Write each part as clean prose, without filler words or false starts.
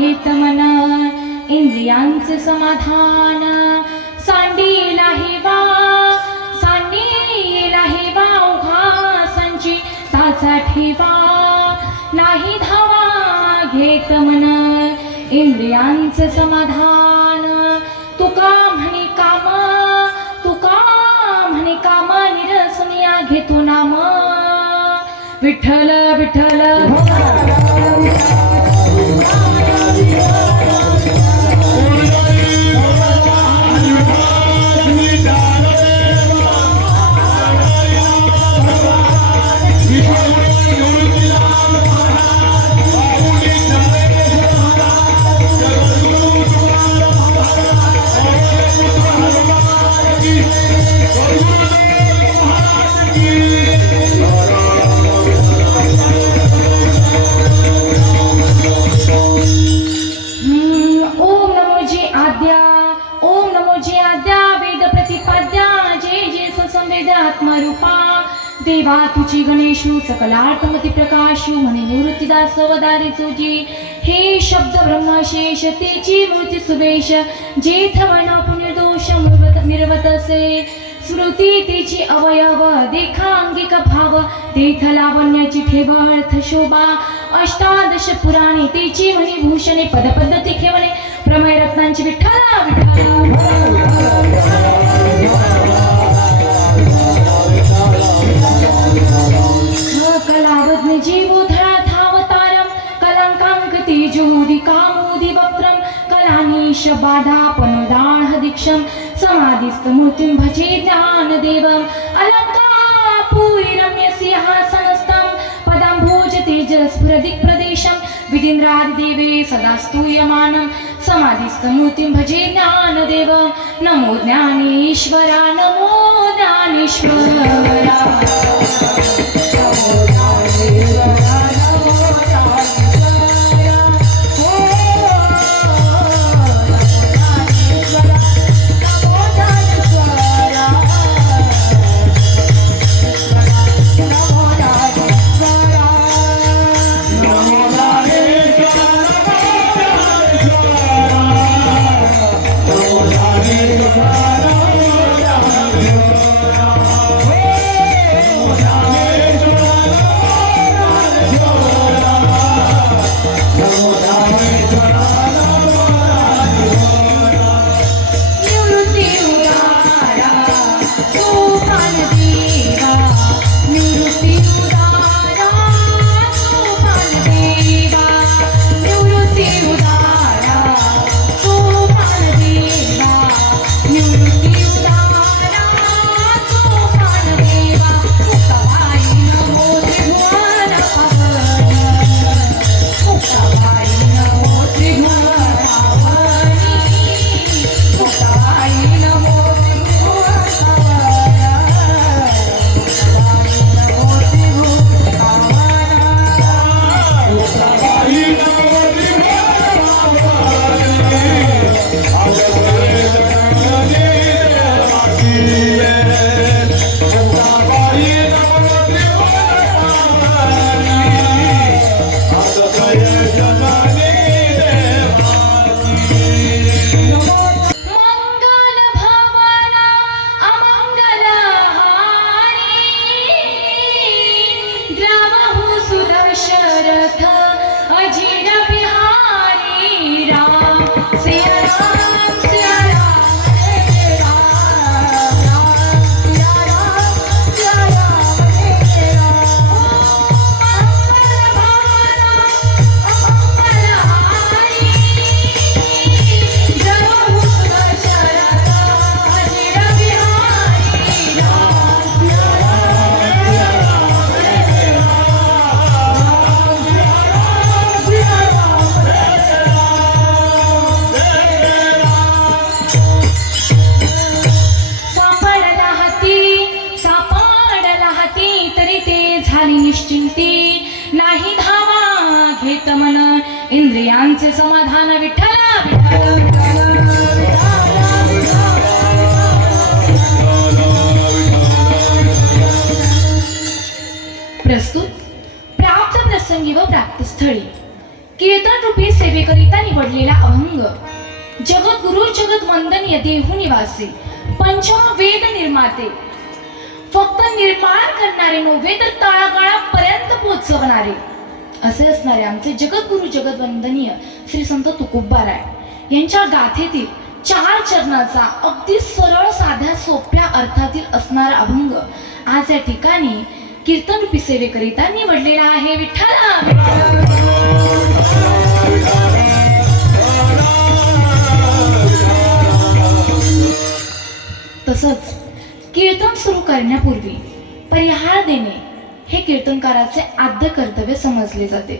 घेत मन इंद्रियांचे समाधान सांडीला हेवा उघा संची ताचा ठेवा नाही धावा घेत मन इंद्रियांचे समाधान तुका म्हणे काम निरसुनिया घेतो नाम विठ्ठल विठ्ठल आत्मरूपा देवा तुझी गणेशू सकलात्मति प्रकाशू म्हणे निवृत्तीदास वदारी तुझी हे शब्द ब्रह्मशेष तेची मूर्ती सुबेश जेथ वर्ण पुण्यदोष निर्वतसे स्मृती तेची अवयव देखांगिक भाव तेथ लावण्याची ठेव अर्थ शोभा अष्टादश पुराणे तेची म्हणे भूषणे पदपद्धती खेवणे प्रमेय रत्नांची विठ्ठला कलावज्ञ जीवोधरा धावतारम कलांकांक तेजोदि कामोदि वक्त्रम कलानीश बाधापनुदाढ दीक्षम समाधिस्थ मूर्तिं भजे ज्ञानदेवम अलंकापुरी रम्य सिंहासनस्थं पदाम्भोज तेजस्फुरदिक् प्रदेशं विदिन्द्रादिदेवे सदा स्तूयमानं समाधिस्थ मूर्तिं भजे ज्ञानदेवम नमो ज्ञानेश्वरा नमो ज्ञानेश्वरा जगद्गुरु जगत वंदनीय देहू निवासी पंचम वेद निर्माते, फक्त निर्माण करणारे नव्हे तर तळागाळापर्यंत पोहोचवणारे असे असणारे आमचे जगद्गुरु जगत वंदनीय श्री संत तुकोबाराय यांच्या गाथेतील 4 चरणाचा अगदी सरळ साध्या सोप्या अर्थातील असणारा अभंग आज या ठिकाणी कीर्तन रूपी सेवेकरिता निवडलेला आहे. विठ्ठला तसंच कीर्तन सुरू करण्यापूर्वी परिहार देणे हे कीर्तनकाराचे आद्य कर्तव्य समजले जाते.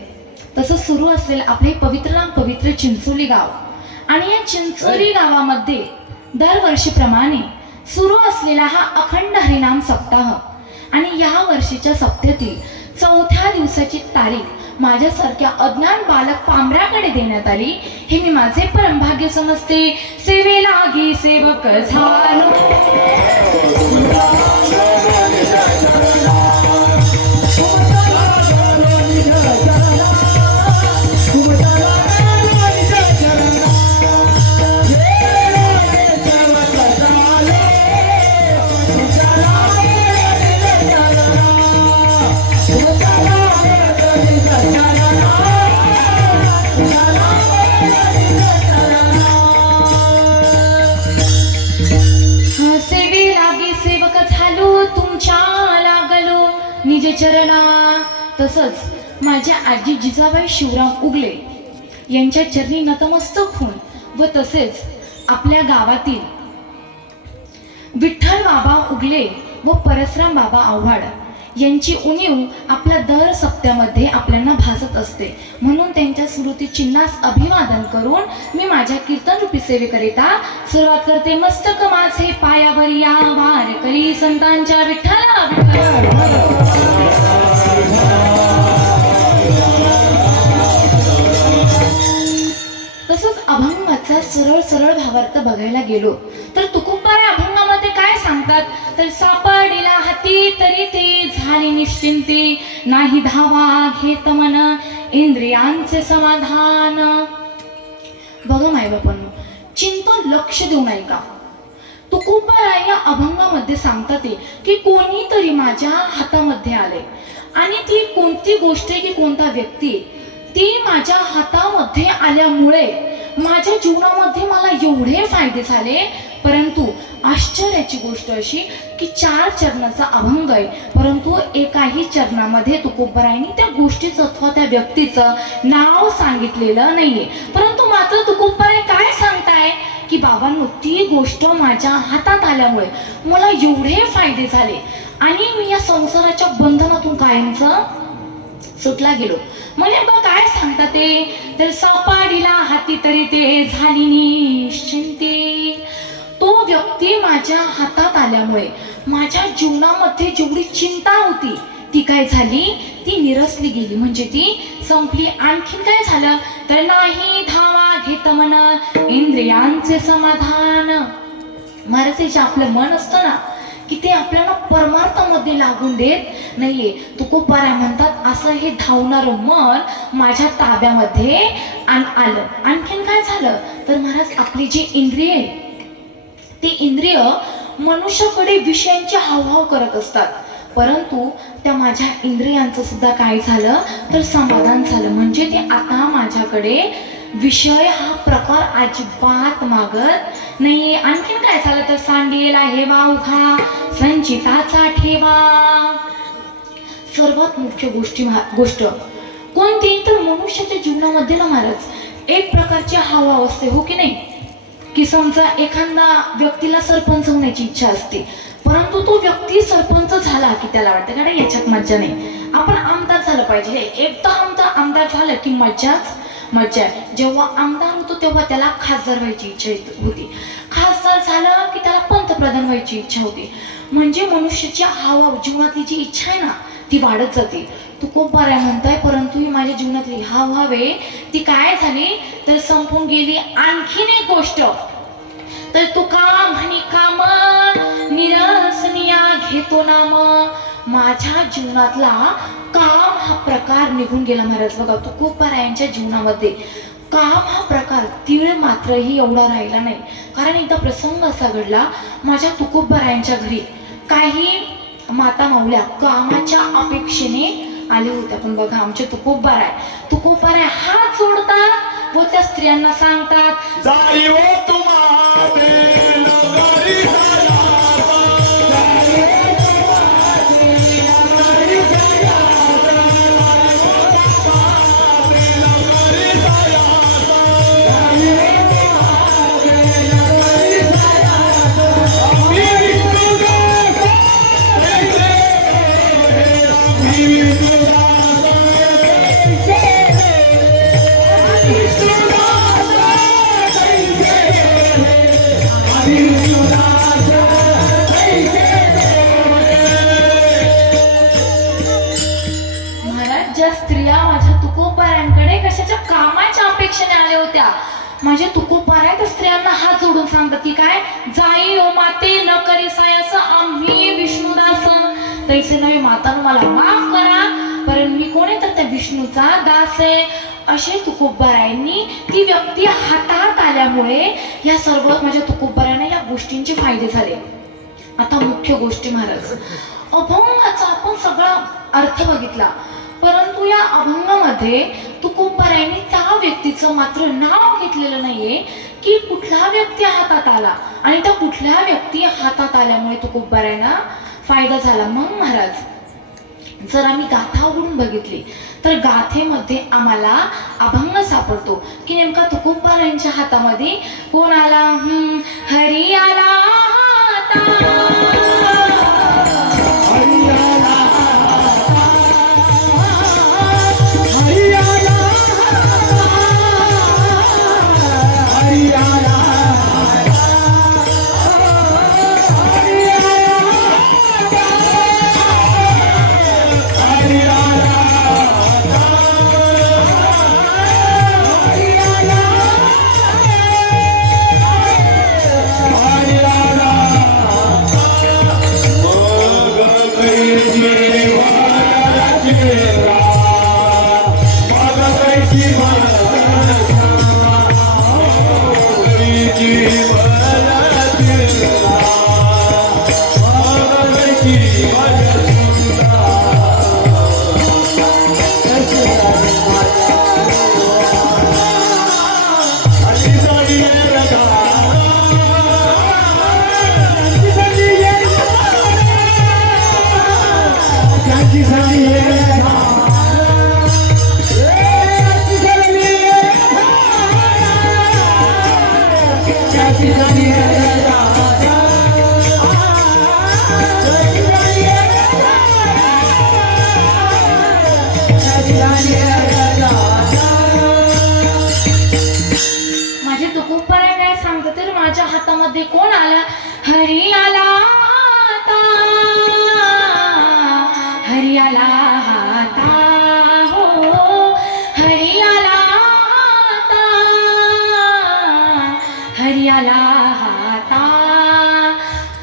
तसंच सुरू असलेले आपले पवित्रनाम पवित्र चिंचोली गाव आणि या चिंचोली गावामध्ये दरवर्षीप्रमाणे सुरू असलेला हा अखंड हरिनाम सप्ताह आणि या वर्षीच्या सप्त्यातील 4थ्या दिवसाची तारीख माझ्यासारख्या अज्ञान बालक पामराकडे देण्यात आली हे मी माझे परमभाग्य समजते. सेवेलागी सेवक झालो निज चरणा. तसंच माझ्या आजी जिजाबाई शिवराम उगले यांच्या चरणी नतमस्तक होऊन व तसेच आपल्या गावातील विठ्ठल बाबा उगले व परसराम बाबा आव्हाड यांची उणीव आपल्या दर सप्त्यामध्ये आपल्याला भासत असते. म्हणून त्यांच्या स्मृती चिन्हास अभिवादन करून मी माझ्या कीर्तन रूपी सेवेकरिता सुरुवात करते. मस्तक माझे पायावर या वार करी संतांच्या विठ्ठला तसंच अभंगाचा सरळ भावार्थ बघायला गेलो तर तुकोबाराय अभंगामध्ये काय सांगतात तर सापडीला हाती तरी ते झाली निश्चिंती, नाही धावा घेत मन इंद्रियांचे समाधान. बघा माय बापांनो, चिंतन लक्ष देऊन ऐका. तुकोबाराय या अभंगामध्ये सांगतात की कोणीतरी माझ्या हातामध्ये आले आणि ती कोणती गोष्ट की कोणता व्यक्ती ती माझ्या हातामध्ये आल्यामुळे माझ्या जीवनामध्ये मला एवढे फायदे झाले. परंतु आश्चर्याची गोष्ट अशी की 4 चरणाचा अभंग आहे, परंतु एकाही चरणामध्ये तुकोबारायांनी त्या गोष्टीचं अथवा त्या व्यक्तीचं नाव सांगितलेलं नाहीये. परंतु मात्र तुकोबाराय काय सांगताय की बाबांनो, ती गोष्ट माझ्या हातात आल्यामुळे मला एवढे फायदे झाले आणि मी या संसाराच्या बंधनातून कायमचं सुटला गेलो. म्हणजे बघ काय सांगतात ते तर सापाडीला हाती तरी ते झाली निश्चिंती. तो व्यक्ती माझ्या हातात आल्यामुळे माझ्या जीवनामध्ये जेवढी चिंता होती ती काय झाली, ती निरसली गेली, म्हणजे ती संपली. आणखीन काय झालं तर नाही धावा घेत मन इंद्रियांचे समाधान. महाराजांचे आपलं मन असतं ना की ते आपल्याला परमार्थामध्ये लागून देत नाहीये. तुकोबाराय म्हणतात असं हे धावणारं मन माझ्या ताब्यामध्ये आलं. आणखीन काय झालं तर महाराज आपली जी इंद्रिय ते इंद्रिय मनुष्याकडे विषयांचे हावभाव करत असतात, परंतु त्या माझ्या इंद्रियांचं सुद्धा काय झालं तर समाधान झालं. म्हणजे ते आता माझ्याकडे विषय हा प्रकार अजिबात मागत नाही. आणखीन काय झालं तर सांडेला हे वावघा संचिताचा ठेवा. सर्वात मुख्य गोष्ट कोणती तर मनुष्याच्या जीवनामध्ये ना महाराज एक प्रकारची हवा असते, हो की नाही, की समजा एखादा व्यक्तीला सरपंच होण्याची इच्छा असते, परंतु तो व्यक्ती सरपंच झाला की त्याला वाटतं का याच्यात मज्जा नाही, आपण आमदार झालं पाहिजे. एकदा आमदार झालं की मज्जा. जेव्हा आमदार होतो तेव्हा त्याला खासदार व्हायची इच्छा होती, खासदार झालं की त्याला पंतप्रधान व्हायची इच्छा होती. म्हणजे मनुष्याची हाव जीवनातली जी इच्छा आहे ना ती वाढत जाते. तुकोबाराय म्हणताय परंतु ही माझ्या जीवनातली हाव आहे ती काय झाली तर संपून गेली. आणखीन एक गोष्ट तर तुका म्हणी काम निरसनिया घेतो नाम. माझ्या जीवनातला काम हा प्रकार निघून गेला महाराज. बघा तुकोबारायांच्या जीवनामध्ये काम हा प्रकार तीळ मात्रही एवढा राहिला नाही. कारण एकदा प्रसंग असा घडला, माझ्या तुकोबरायांच्या घरी काही माता माऊल्या कामाच्या अपेक्षेने आले होते. पण बघा आमचे तुकोबराय हात जोडतात व त्या स्त्रियांना सांगतात, जाई हो तुम्हारे नगरी साया, ज्या स्त्रिया माझ्या तुकोबारांकडे कशाच्या कामाच्या अपेक्षेने आल्या होत्या, माझ्या तुकोबारा त्या स्त्रियांना हात जोडून सांगतात की काय, जाई ओ माते न करी सायास आम्ही विष्णुदास. तैसे नव्हे मातानं मला माफ करा, कारण मी कोण आहे तर त्या विष्णूचा दास आहे. असे तुकोबारायांनी ती व्यक्ती हातात आल्यामुळे या सर्व माझ्या तुकोबारांना या गोष्टींचे फायदे झाले. आता मुख्य गोष्टी महाराज, अभंगाचा आपण सगळा अर्थ बघितला, परंतु या अभंगामध्ये तुकोबारायांनी त्या व्यक्तीचं मात्र नाव घेतलेलं नाहीये की कुठला व्यक्ती हातात आला आणि त्या कुठल्या व्यक्ती हातात आल्यामुळे तुकोबारायांना फायदा झाला. मग महाराज जर आम्ही गाथा उघडून बघितली तर गाथेमध्ये आम्हाला अभंग सापडतो की नेमका तुकोबारायांच्या हातामध्ये कोण आला, हरी आला माझे तुकोबाराय काय सांगतात तर माझ्या हातामध्ये कोण आला, हरी आला आता, हरी आला आता, हो हरी आला आता, हरी आला आता.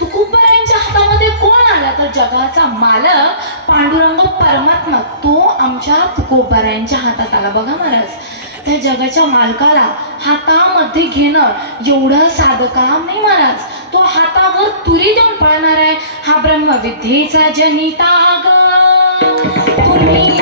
तुकोबारायांच्या हातामध्ये कोण आला तर जगाचा मालक पांडुरंग परमात्मा, तो आमच्या तुकोबारायांच्या हातात आला. बघा महाराज, त्या जगाच्या मालकाला हातामध्ये घेणं एवढं साधं काम नाही महाराज. तो हातावर तुरी देऊन पळणार आहे. हा ब्रह्मविद्येचा जनिता ग, तुम्ही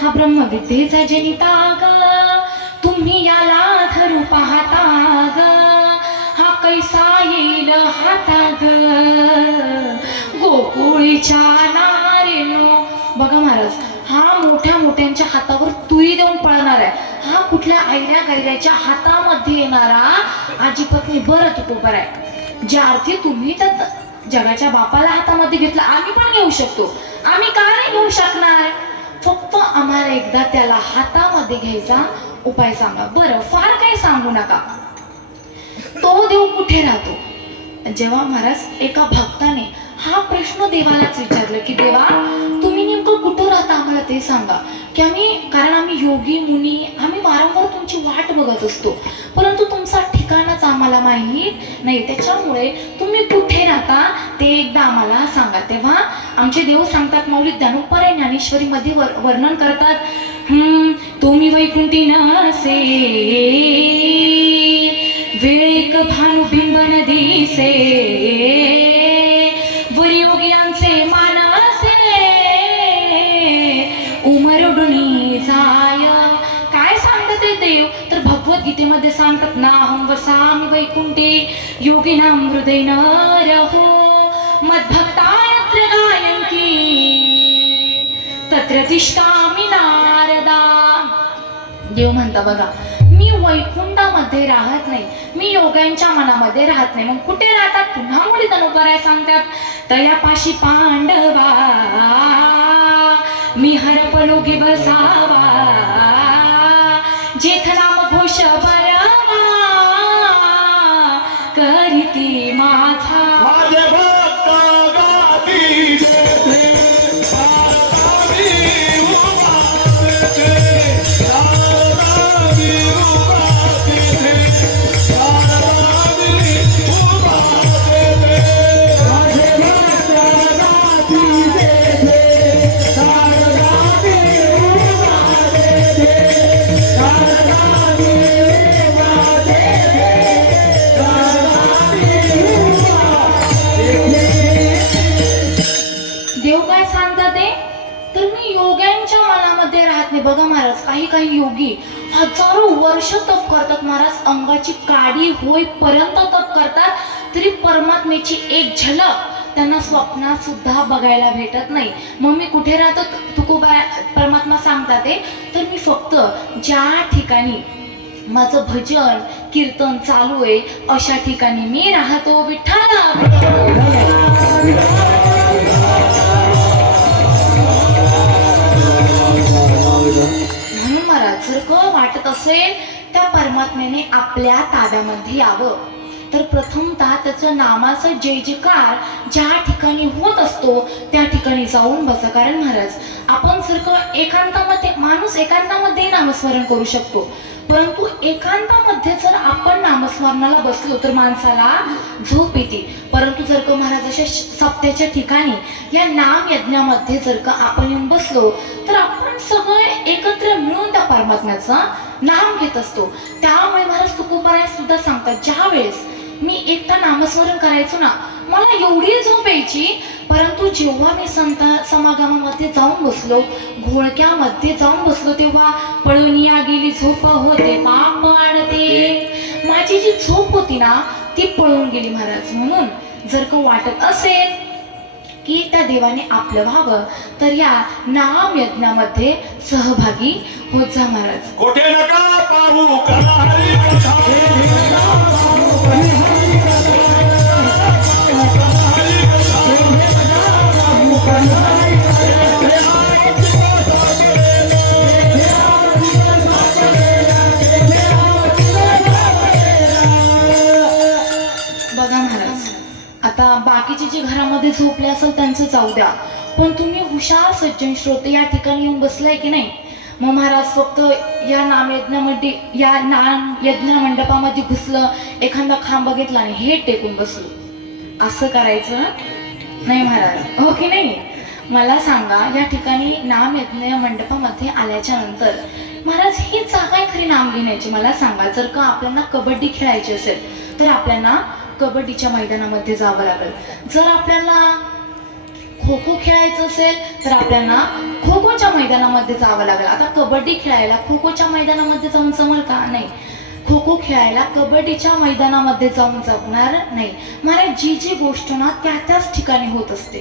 हा ब्रह्मविद्येचा जनिता ग, तुम्ही याला धरू पाहता ग, हा कैसा येईल हाता ग, गोकुळीच्या नारेनो. बघा महाराज, हा मोठ्या मोठ्यांच्या हातावर तुरी देऊन पळणार आहे. हा कुठल्या ऐऱ्या गैऱ्याच्या हातामध्ये येणारा अजिबात नाही. बरं तुकोबाराय, ज्या अर्थी तुम्ही तर जगाच्या बापाला हातामध्ये घेतला, आम्ही पण घेऊ शकतो. आम्ही का नाही घेऊ शकणार? फक्त आम्हाला एकदा त्याला हातामध्ये घ्यायचा उपाय सांगा. बरं, फार काही सांगू नका. तो देव कुठे राहतो? जेव्हा महाराज एका भक्ताने हा प्रश्न देवालाच विचारलं की देवा तुम्ही नेमकं कुठं राहता आम्हाला ते सांगा, की कारण आम्ही योगी मुनी आम्ही वारंवार तुमची वाट बघत असतो, परंतु तुमचा ठिकाणच आम्हाला माहीत नाही, त्याच्यामुळे तुम्ही कुठे राहता ते एकदा आम्हाला सांगा. तेव्हा आमचे देव सांगतात, माऊली ज्ञानोपारायण ज्ञानेश्वरी मध्ये वर्णन करतात, तुम्ही वैकुंठी नसे वेळेक भानु बिंबन दिसे वरयोग्यांचे मानसे उमरडुनी जाय. काय सांगतात ते देव? तर भगवद्गीतेमध्ये सांगतात, नाहं वसामि वैकुंठे योगिनां हृदयेन रहो मद्भक्तायत्र गायन्ति तत्र तिष्ठामि नारदा. देव म्हणता बघा, मी वैकुंठामध्ये राहत नाही, मी योग्यांच्या मनामध्ये राहत नाही. मग कुठे राहतात? पुन्हा मुली तनुपराय सांगतात, तयापाशी पांडवा मी हरपलोगी बसावा जेथ नाम घोष बरावा करीती माझा. माझे भक्त गाती जेथे भारतावी उभा तेथे भारतावी उभा तेथे भारतावी उभा तेथे माझे भक्त गाती जेथे भारतावी उभा तेथे भारतावी उभा तेथे देव काय सांगतात ते? तर मी योग्यांच्या मनामध्ये राहत नाही. बघा महाराज, काही योगी हजारो वर्ष तप करतात महाराज, अंगाची काडी होईपर्यंत तप करतात, तरी परमात्म्याची एक झलक त्यांना स्वप्नात सुद्धा बघायला भेटत नाही. मग मी कुठे राहतो? तुकोबा परमात्मा सांगतात ते, तर मी फक्त ज्या ठिकाणी माझं भजन कीर्तन चालू आहे अशा ठिकाणी मी राहतो. विठ्ठल म्हणून महाराज जर का वाटत असेल त्या परमात्म्याने आपल्या ताब्यामध्ये यावं, तर प्रथमतः त्याचं नामाचा जय जयकार ज्या ठिकाणी होत असतो त्या ठिकाणी जाऊन बसा. कारण महाराज आपण जर का एकांतामध्ये, माणूस एकांतामध्ये नामस्मरण करू शकतो, परंतु एकांतामध्ये जर आपण नामस्मरणाला बसलो तर माणसाला झोप येते. परंतु जर का महाराज अशा सप्त्याच्या ठिकाणी या नाम यज्ञामध्ये जर का आपण येऊन बसलो तर आपण सगळे एकत्र मिळून त्या परमात्म्याचं नाम घेत असतो. त्यामुळे महाराज तुकोबाराय सुद्धा सांगतात, ज्या वेळेस मी एकटा नामस्मरण करायचो ना, मला एवढी झोप यायची, परंतु जेव्हा मी संत समागमामध्ये जाऊन बसलो, घोळक्यामध्ये जाऊन बसलो, तेव्हा पळूनिया गेली झोप होते पाप वाढते. माझी जी झोप होती ना ती पळून गेली महाराज. म्हणून जर का वाटत असेल की त्या देवाने आपलं व्हावं तर या नाम यज्ञामध्ये सहभागी होत जा महाराज. कोठे नका पाहू करा हरी कथा बघा महाराज, आता बाकीचे जे घरामध्ये झोपले असेल त्यांचं जाऊ द्या, पण तुम्ही हुशार सज्जन श्रोते या ठिकाणी येऊन बसलाय की नाही, मग महाराज फक्त या नामयज्ञामध्ये या नाम यज्ञ मंडपामध्ये घुसलं, एखादा खांब घेतला आणि हे टेकून बसलो, असं करायचं नाही महाराज, हो की नाही? मला सांगा, या ठिकाणी नाम यज्ञ मंडपामध्ये आल्याच्या नंतर महाराज ही जागा आहे खरी नाम घेण्याची. मला सांगा, जर का आपल्याला कबड्डी खेळायची असेल तर आपल्याला कबड्डीच्या मैदानामध्ये जावं लागेल. जर आपल्याला खो खो खेळायचं असेल तर आपल्याला खो खोच्या मैदानामध्ये जावं लागेल. आता कबड्डी खेळायला खो खोच्या मैदानामध्ये जाऊन जमल का? नाही. खो खो खेळायला कबड्डीच्या मैदानामध्ये जाऊन जमणार नाही. महाराज जी जी गोष्ट ना त्या त्याच ठिकाणी होत असते,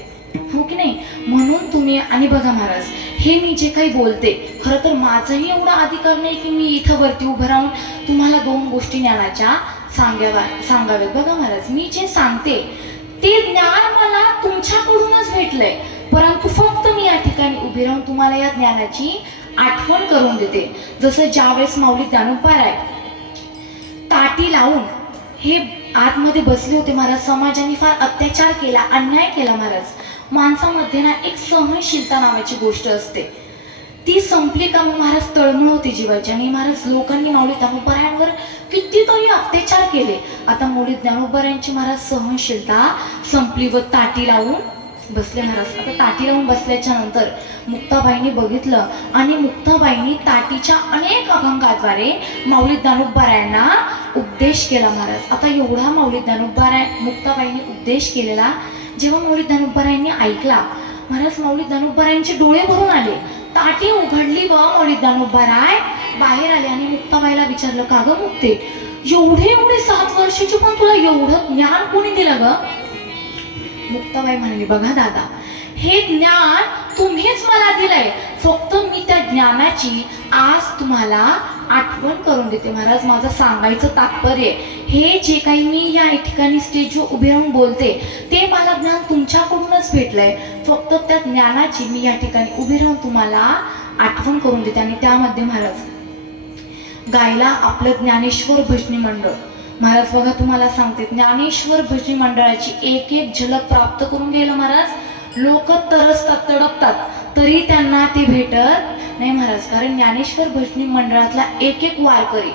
हो की नाही? म्हणून तुम्ही, आणि बघा महाराज, हे मी जे काही बोलते खरं तर माझाही एवढा अधिकार नाही की मी इथं वरती उभं राहून तुम्हाला दोन गोष्टी ज्ञानाच्या सांगाव्यात. बघा महाराज, मी जे सांगते ते ज्ञान मला तुमच्याकडूनच भेटलंय, परंतु फक्त मी या ठिकाणी उभी राहून तुम्हाला या ज्ञानाची आठवण करून देते. जसं ज्यावेळेस माऊली ज्ञानोबा आहे ताटी लावून हे आतमध्ये बसले होते महाराज. समाजाने फार अत्याचार केला, अन्याय केला महाराज. माणसामध्ये ना एक सहनशीलता नावाची गोष्ट असते, ती संपली का मग महाराज तळमळ होती जीवाची. आणि महाराज लोकांनी माऊली ज्ञानोबरायांवर कितीतरी अत्याचार केले. आता माऊली ज्ञानोबरायांची महाराज सहनशीलता संपली व ताटी लावून बसले महाराज. आता ताटी लावून बसल्याच्या नंतर मुक्ताबाईंनी बघितलं आणि मुक्ताबाईंनी ताटीच्या अनेक अभंगाद्वारे माऊली ज्ञानोबरायांना उपदेश केला महाराज. आता एवढा माऊली ज्ञानोबराय मुक्ताबाईंनी उपदेश केलेला जेव्हा माऊली ज्ञानोबरायांनी ऐकला महाराज, माऊली ज्ञानोबरायांचे डोळे भरून आले. ताटी उघडली व माऊली ज्ञानोबराय बाहेर आले आणि मुक्ताबाईला विचारलं, का ग मुक्ते, एवढे 7 वर्षाची पण तुला एवढं ज्ञान कोणी दिलं ग? मुक्ताबाई म्हणाली, बघा दादा, हे ज्ञान तुम्हीच मला दिलंय, फक्त मी त्या ज्ञानाची आज तुम्हाला आठवण करून देते. महाराज माझं सांगायचं तात्पर्य, हे जे काही मी या ठिकाणी स्टेजवर उभे राहून बोलते ते मला ज्ञान तुमच्याकडूनच भेटलंय, फक्त त्या ज्ञानाची मी या ठिकाणी उभे राहून तुम्हाला आठवण करून देते. आणि त्यामध्ये महाराज गायला आपलं ज्ञानेश्वर भजनी मंडळ. महाराज बघा तुम्हाला सांगते, ज्ञानेश्वर भजनी मंडळाची एक झलक प्राप्त करून घ्यायला महाराज लोक तरसतात, तडपतात, तरी त्यांना ते भेटत नाही महाराज. कारण ज्ञानेश्वर भजनी मंडळातला एक वारकरी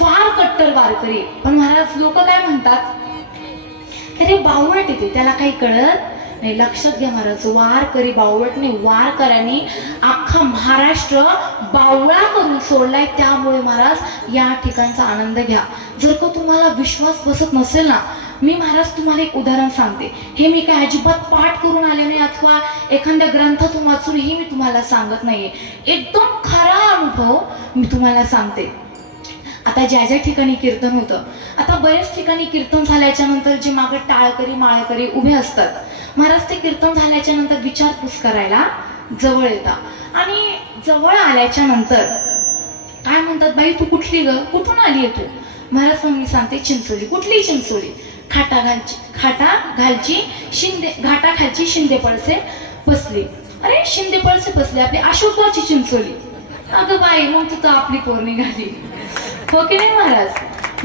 फार कट्टर वारकरी. पण महाराज लोक काय म्हणतात, अरे बावळट येते, त्याला काही कळत नाही. लक्षात घ्या महाराज, वारकरी बावळट नाही, वारकऱ्यांनी अख्खा महाराष्ट्र बावळा करून सोडलाय. त्यामुळे महाराज या ठिकाणचा आनंद घ्या. जर का तुम्हाला विश्वास बसत नसेल ना, मी महाराज तुम्हाला एक उदाहरण सांगते. हे मी काय अजिबात पाठ करून आले नाही अथवा एखाद्या ग्रंथातून वाचून हे मी तुम्हाला सांगत नाहीये, एकदम खरा अनुभव मी तुम्हाला सांगते. आता ज्या ठिकाणी कीर्तन होतं, आता बरेच ठिकाणी कीर्तन झाल्याच्या नंतर जे मागे टाळकरी माळकरी उभे असतात महाराज, ते कीर्तन झाल्याच्या नंतर विचारपूस करायला जवळ येतात. आणि जवळ आल्याच्या नंतर काय म्हणतात, बाई तू कुठली ग, कुठून आली आहे तू? महाराज मग मी सांगते, चिंचोली. कुठली चिंचोली? घाटाखालची शिंदे पळसे बसली. अरे शिंदे पळसे बसले, आपली अशोकाची चिंचोली. अगं बाई मग तू तर आपली पोर निघाली, हो की नाही महाराज?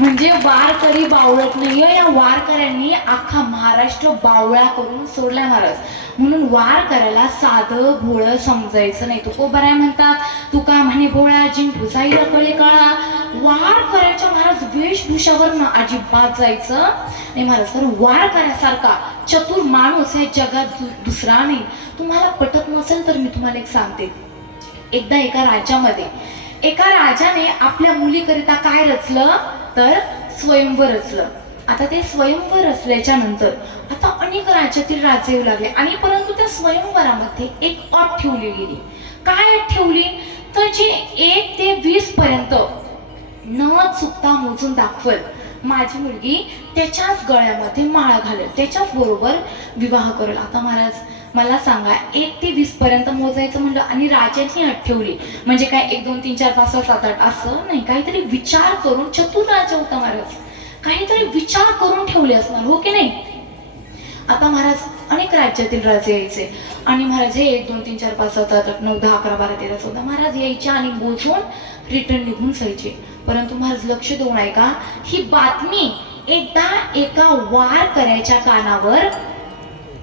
म्हणजे वारकरी बावळत नाहीये, या वारकऱ्यांनी अख्खा महाराष्ट्र बावळा करून सोडलाय महाराज. म्हणून वारकऱ्याला साधं भोळं समजायचं नाही. तुकोबराय म्हणतात, तू का म्हणे भोळा जिंकू जाईल कळे काळा. वारकऱ्याच्या महाराज वेशभूषावर ना अजिबात जायचं नाही महाराज. कारण वारकऱ्यासारखा चतुर माणूस या जगात दुसरा नाही. तुम्हाला पटत नसेल तर मी तुम्हाला एक सांगते. एकदा एका राजाने आपल्या मुलीकरिता काय रचलं तर स्वयंवर रचलं. आता ते स्वयंवर रचल्याच्या नंतर आता अनेक राज्यातील राजे येऊ लागले आणि परंतु त्या स्वयंवरामध्ये एक अट ठेवली गेली. काय अट ठेवली तर जे 1 ते 20 पर्यंत न चुकता मोजून दाखवल माझी मुलगी त्याच्याच गळ्यामध्ये माळ घालेल, त्याच्याच बरोबर विवाह करेल. आता महाराज मला सांगा, 1 ते 20 पर्यंत मोजायचं म्हणलं आणि राजाची अट ठेवली म्हणजे काय 1 2 3 4 5 6 7 8 असं नाही. काहीतरी विचार करून, चतुर राजा होता महाराज, काहीतरी विचार करून ठेवले असणार, हो की नाही? आता महाराज अनेक राज्यातील राजे यायचे आणि महाराज हे 1 2 3 4 5 6 7 8 9 10 11 12 13 14 महाराज यायचे आणि मोजून रिटर्न निघून जायचे. परंतु महाराज लक्ष देऊन ऐका, ही बातमी एकदा एका वारकऱ्याच्या कानावर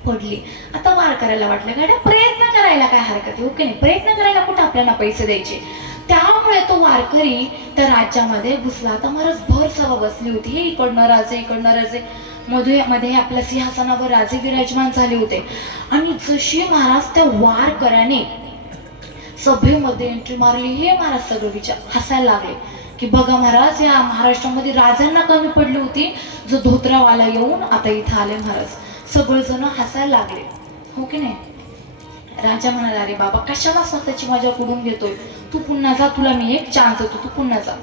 पडली. आता वारकऱ्याला वाटलं गाड्या प्रयत्न करायला काय हरकत आहे, ओके नाही? प्रयत्न करायला कुठं आपल्याला पैसे द्यायचे. त्यामुळे तो वारकरी त्या राज्यामध्ये घुसला. आता महाराज भर सभा बसली होती, हे इकडनं राजे मध्ये आपल्या सिंहासनावर राजे विराजमान झाले होते. आणि जशी महाराज त्या वारकऱ्याने सभेमध्ये एंट्री मारली, हे महाराज सगळं विचार हसायला लागले की बघा महाराज, या महाराष्ट्रामध्ये राजांना कमी पडली होती, जो धोत्रावाला येऊन आता इथं आले. महाराज सगळेजण हसायला लागले, हो की नाही? राजा म्हणाला, अरे बाबा कशाला स्वतःची मजा कुडून घेतोय, तू पुन्हा जा, तुला मी एक चान्स देतो, तू पुन्हा जा.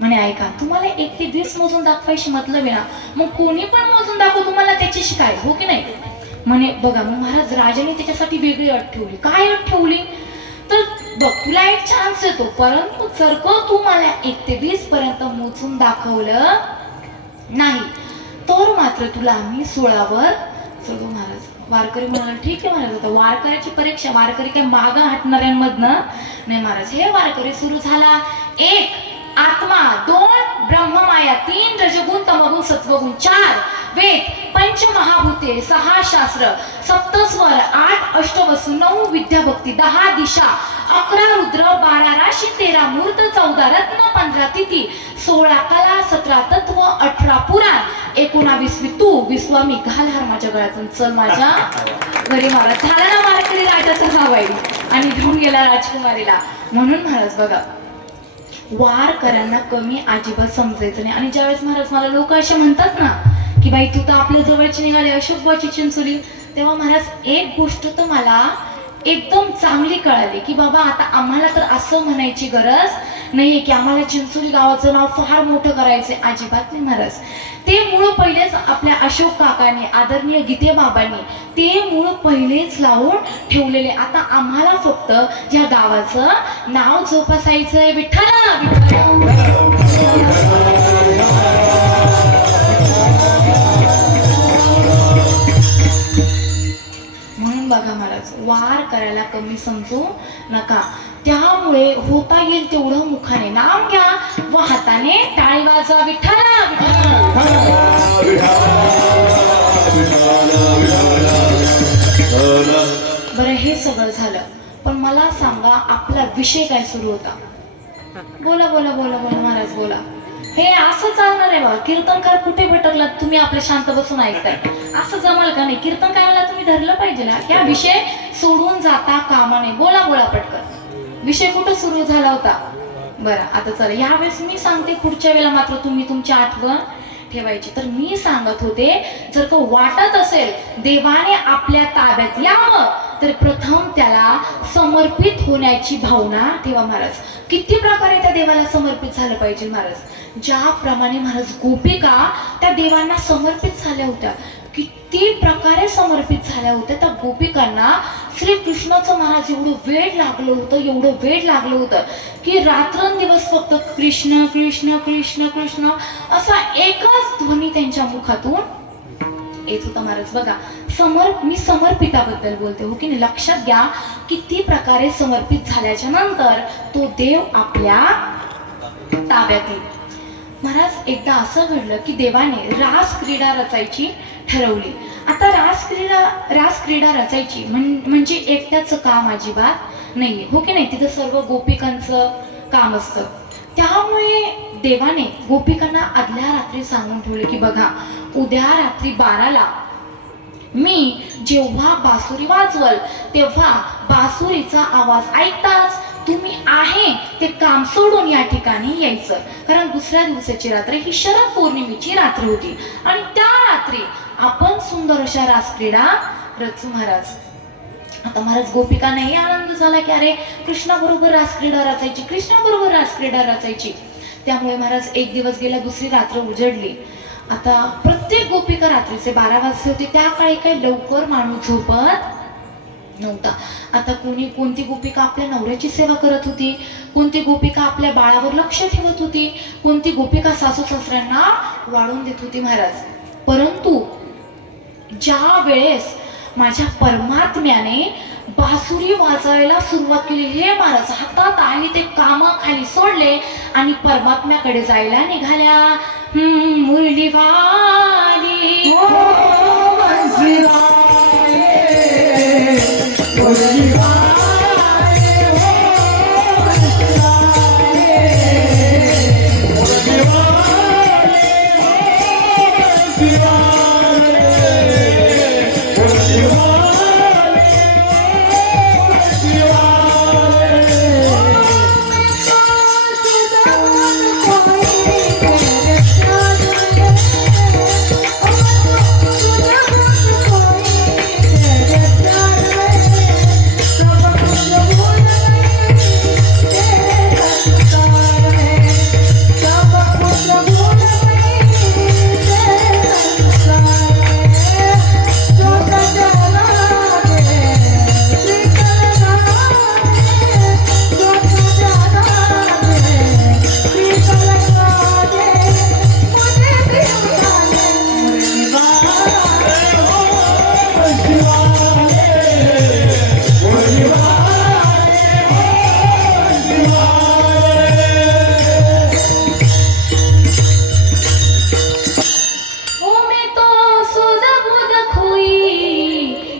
म्हणे ऐका, तुम्हाला 1 ते 20 मोजून दाखवायची मतलब आहे ना, मग कोणी पण मोजून दाखव, तुम्हाला त्याच्याशी काय, हो की नाही? म्हणे बघा, मग महाराज राजाने त्याच्यासाठी वेगळी अट ठेवली. काय अट ठेवली तर बघ, तुला एक चान्स देतो, परंतु जर का तू मला 1 ते 20 पर्यंत मोजून दाखवलं नाही तर मात्र तुला आम्ही सुळावर चलो महाराज वारकरी म्हणाला ठीक आहे महाराज आता वारकऱ्याची परीक्षा वारकरी काय मागं हटणाऱ्यांमधनं नाही महाराज हे वारकरी सुरू झाला एक आत्मा दोन ब्रह्ममाया तीन रजगुण तमगुण सत्वगुण चार वेद पंचमहाभूते सहा शास्त्र सप्तस्वर आठ अष्टवसु नऊ विद्याभक्ती दहा दिशा 11 रुद्र 12 राशी 13 मूर्त 14 रत्न 15 तिथी 16 कला 17 तत्व 18 पुराण 19 वितू विश्वामी घाल हार माझ्या गळ्यातून चल माझ्या घरी महाराज झाला ना वारकरी राजाचा हवाई आणि घेऊन गेला राजकुमारीला. म्हणून महाराज बघा वारकऱ्यांना कमी अजिबात समजायचं नाही. आणि ज्यावेळेस महाराज मला लोक असे म्हणतात ना की बाई तू तर आपल्या जवळची निघाली अशोकबाची चिंचोली, तेव्हा महाराज एक गोष्ट तर मला एकदम चांगली कळाली की बाबा आता आम्हाला तर असं म्हणायची गरज नाहीये की आम्हाला चिंचोली गावाचं नाव फार मोठं करायचंय. अजिबात नाही महाराज. ते मूळ पहिलेच आपल्या अशोक काकाने आदरणीय गीते बाबांनी ते मूळ पहिलेच लावून ठेवलेले. आता आम्हाला फक्त या गावाचं नाव जोपासायचंय. विठ्ठला म्हणून बघा महाराज वार करायला कमी समजू नका. त्यामुळे होता येईल तेवढं मुखाने नाम घ्या व हाताने टाळी वाजवा. विठ्ठला बरं हे सगळं झालं पण मला सांगा आपला विषय काय सुरू होता. बोला बोला बोला बोला महाराज बोला. हे असं चालणार आहे बघा. कीर्तनकार कुठे भटकलात तुम्ही आपले शांत बसून ऐकताय असं जमल का नाही. कीर्तनकाराला तुम्ही धरलं पाहिजे ना. या विषय सोडून जाता कामा नये. बोला बोला पटकन. विषय कुठं सुरू झाला होता. बरं आता चला यावेळेस मी सांगते पुढच्या वेळेला मात्र तुम्ही तुमची आठवण ठेवायची. तर मी सांगत होते जर तो वाटत असेल देवाने आपल्या ताब्यात यावं तर प्रथम त्याला समर्पित होण्याची भावना ठेवा महाराज. किती प्रकारे त्या देवाला समर्पित झालं पाहिजे महाराज. ज्याप्रमाणे महाराज गोपिका त्या देवांना समर्पित झाल्या होत्या किती प्रकारे समर्पित झाल्या होत्या. त्या गोपिकांना श्रीकृष्णाचं महाराज एवढं वेळ लागलं होतं की रात्रंदिवस फक्त कृष्ण कृष्ण कृष्ण कृष्ण असा एकच ध्वनी त्यांच्या मुखातून येत होता महाराज. बघा मी समर्पिताबद्दल बोलते हो की नाही. लक्षात घ्या किती प्रकारे समर्पित झाल्याच्या नंतर तो देव आपल्या ताब्यात येईल. महाराज एकदा असं घडलं की देवाने रास क्रीडा रचायची ठरवली. आता रास क्रीडा रचायची म्हणजे एकट्याचं काम अजिबात नाहीये हो की नाही. तिथं सर्व गोपिकांचं काम असतं. त्यामुळे देवाने गोपिकांना आदल्या रात्री सांगून ठेवले की बघा उद्या रात्री 12ला मी जेव्हा बासुरी वाजवल तेव्हा बासुरीचा आवाज ऐकताच तुम्ही आहे ते काम सोडून या ठिकाणी यायचं. कारण दुसऱ्या दिवसाची रात्र ही शरद पौर्णिमेची रात्र होती आणि त्या रात्री आपण सुंदर अशा रासक्रीडा रचू महाराज. आता महाराज गोपिकांनाही आनंद झाला की अरे कृष्णाबरोबर रासक्रीडा रचायची. त्यामुळे महाराज एक दिवस गेला दुसरी रात्र उजडली. आता प्रत्येक गोपिका रात्रीचे 12 वाजले होते. त्या काळी काही लवकर माणूस झोपत नव्हता. आता कोणती गोपिका आपल्या नवऱ्याची सेवा करत होती, कोणती गोपिका आपल्या बाळावर लक्ष ठेवत होती, कोणती गोपिका सासू सासऱ्यांना वाढून देत होती महाराज. परंतु ज्या वेळेस माझ्या परमात्म्याने बासुरी वाजवायला सुरुवात केली हे महाराज हातात आली ते काम खाली सोडले आणि परमात्म्याकडे जायला निघाल्या. मुरली वाली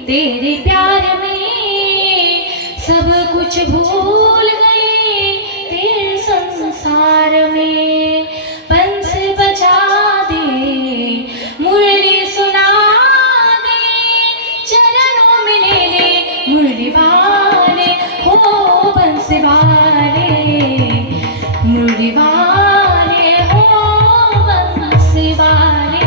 तेरे प्यार में सब कुछ भूल गए, तेरे संसार में बंस बजा दे, मुरली सुना दे, चरणों में ले ले मुरली वाले, हो बंसी वाले, मुरली वाले, हो बंसी वाले.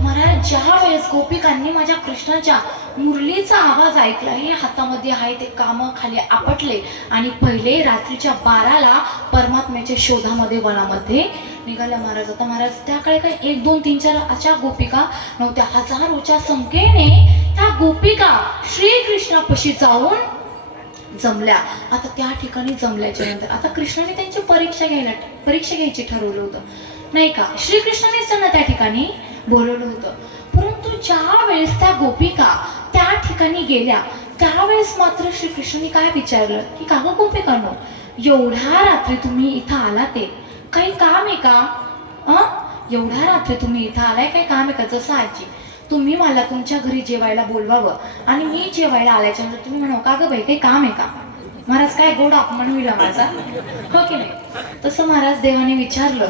महाराज ज्या वेळेस गोपिकांनी माझ्या कृष्णाच्या मुरलीचा आवाज ऐकला, हे हातामध्ये आहे ते कामं खाली आपटले आणि पहिले रात्रीच्या 12ला परमात्म्याच्या शोधामध्ये वनामध्ये निघाल्या. महाराज आता महाराज त्याकडे काय 1 2 3 4 अशा गोपिका नव्हत्या, हजारोच्या संख्येने त्या गोपिका श्रीकृष्णापाशी जाऊन जमल्या. आता त्या ठिकाणी जमल्याच्या नंतर आता कृष्णाने त्यांची परीक्षा घ्यायची ठरवलं होतं नाही का. श्रीकृष्णानेच त्यांना त्या ठिकाणी बोलवलं होतं. परंतु ज्या वेळेस त्या गोपिका त्या ठिकाणी गेल्या त्यावेळेस मात्र श्रीकृष्णाने काय विचारलं की का गं गोपिकांनो, एवढ्या रात्री तुम्ही इथं आला, ते काही काम आहे का? एवढ्या रात्री तुम्ही इथं आलाय, काही काम आहे का? जसं आजी तुम्ही मला तुमच्या घरी जेवायला बोलवावं आणि मी जेवायला आल्याच्या नंतर तुम्ही म्हणावं का गं बाई काही काम आहे का? महाराज काय गोड अपमान होईल माझा, हो की नाही? तसं महाराज देवाने विचारलं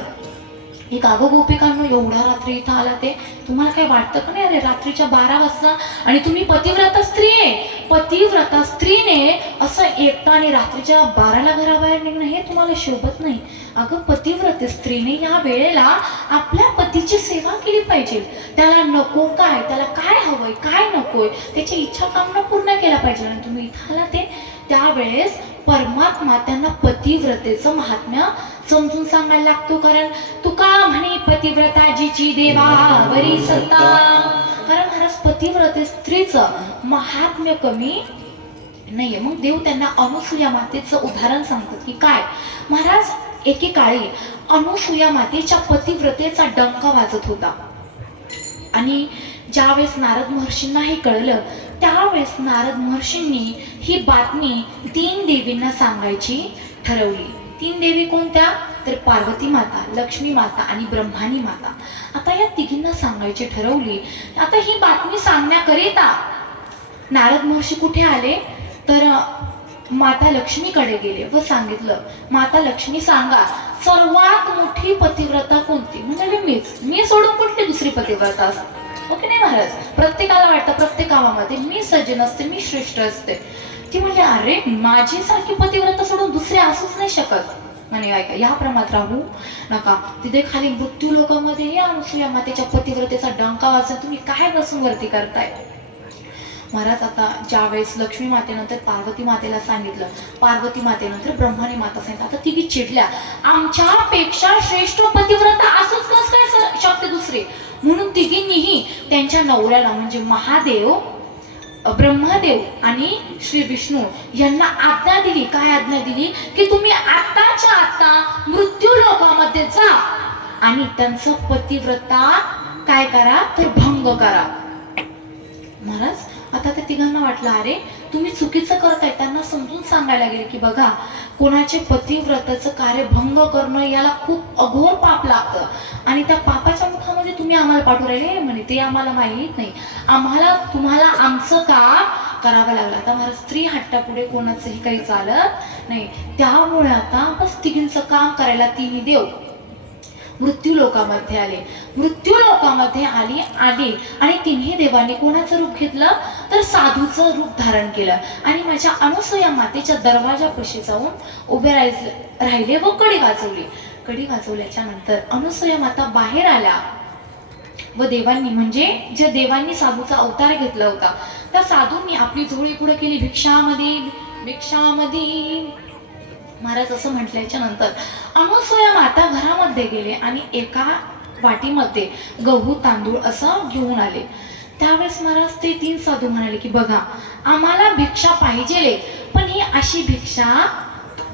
की का गं गोपिकांनो, एवढ्या रात्री इथं आला, ते तुम्हाला काय वाटतं का नाही? अरे रात्रीच्या 12 वाजता आणि तुम्ही पतिव्रता स्त्री आहे, पतिव्रता स्त्रीने असं एकटाने रात्रीच्या 12ला घराबाहेर निघणं हे तुम्हाला शोभत नाही. अगं पतिव्रते स्त्रीने या वेळेला आपल्या पतीची सेवा केली पाहिजे. त्याला नको काय, त्याला काय हवंय काय नकोय त्याची इच्छा कामना पूर्ण केला पाहिजे. आणि तुम्ही इथं आला ते त्यावेळेस परमात्मा त्यांना पतिव्रतेचं महात्म्य समजून सांगायला लागतो. कारण तुका म्हणे पतिव्रता जिची देवावरी सत्ता. कारण महाराज पतिव्रते स्त्रीचं महात्म्य कमी नाहीये. मग देव त्यांना अनुसूया मातेचं उदाहरण सांगतात की काय महाराज, एकेकाळी अनुसूया मातेच्या पतिव्रतेचा डंका वाजत होता आणि ज्यावेळेस नारद महर्षींना हे कळलं त्यावेळेस नारद महर्षींनी ही बातमी 3 देवींना सांगायची ठरवली. 3 देवी कोणत्या? तर पार्वती माता, लक्ष्मी माता आणि ब्रह्मानी माता. आता या तिघींना सांगायची ठरवली. आता ही बातमी सांगण्याकरिता नारद महर्षी कुठे आले तर माता लक्ष्मीकडे गेले व सांगितलं, माता लक्ष्मी सांगा सर्वात मोठी पतिव्रता कोणती? म्हणजे मी सोडून कुठली दुसरी पतिव्रता असते? ओके नाही महाराज, प्रत्येकाला वाटतं प्रत्येक गावामध्ये मी सज्जन असते, मी श्रेष्ठ असते. ती म्हणजे अरे माझी सारखी पतिव्रता सोडून दुसरे असूच नाही शकत. आणि ऐका या प्रमाणात राहू नका. तिथे खाली मृत्यू लोकांमध्ये या अनुसूया मातेच्या पतिव्रतेचा डंका वाजता तुम्ही काय बसून वरती करताय? महाराज आता ज्या वेळेस लक्ष्मी मातेनंतर पार्वती मातेला सांगितलं, पार्वती मातेनंतर ब्रह्मानी माता सांगितलं. आता तिघी चिडल्या, आमच्यापेक्षा श्रेष्ठ पतिव्रता असूच कस काय शक्य दुसरे? म्हणून तिघींनीही त्यांच्या नवऱ्याला म्हणजे महादेव, ब्रह्मदेव आणि श्री विष्णू यांना आज्ञा दिली. काय आज्ञा दिली? की तुम्ही आत्ताच्या आत्ता मृत्यू लोकामध्ये जा आणि त्यांचं पतिव्रता काय करा तर भंग करा. महाराज आता त्या तिघांना वाटलं अरे तुम्ही चुकीचं करताय. त्यांना समजून सांगायला गेले की बघा कोणाचे पतिव्रताचं कार्य भंग करणं याला खूप अघोर पाप लागतं आणि त्या पापाच्या मुखामध्ये तुम्ही आम्हाला पाठवू राहिले म्हणे ते आम्हाला माहीत नाही, आम्हाला तुम्हाला आमचं काम करावं लागलं. आता मला स्त्री हट्टापुढे कोणाचंही काही चालत नाही. त्यामुळे आता बस तिघींचं काम करायला तिन्ही देव मृत्यू लोकामध्ये आले. मृत्यू लोकामध्ये आले आणि तिन्ही देवांनी कोणाचं रूप घेतलं तर साधूचं रूप धारण केलं आणि माझ्या अनुसूया मातेच्या दरवाजापाशी जाऊन उभे राहिले व कडी वाजवली. कडी वाजवल्याच्या नंतर अनुसूया माता बाहेर आल्या व देवांनी म्हणजे जे देवांनी साधूचा अवतार घेतला होता त्या साधूंनी आपली झोळी पुढे केली, भिक्षामध्ये भिक्षामध्ये. महाराज असं म्हटल्याच्या नंतर अनुसूया माता घरामध्ये गेले आणि एका वाटीमध्ये गहू तांदूळ असं घेऊन आले. त्यावेळेस महाराज ते 3 साधू म्हणाले की बघा आम्हाला भिक्षा पाहिजे पण ही अशी भिक्षा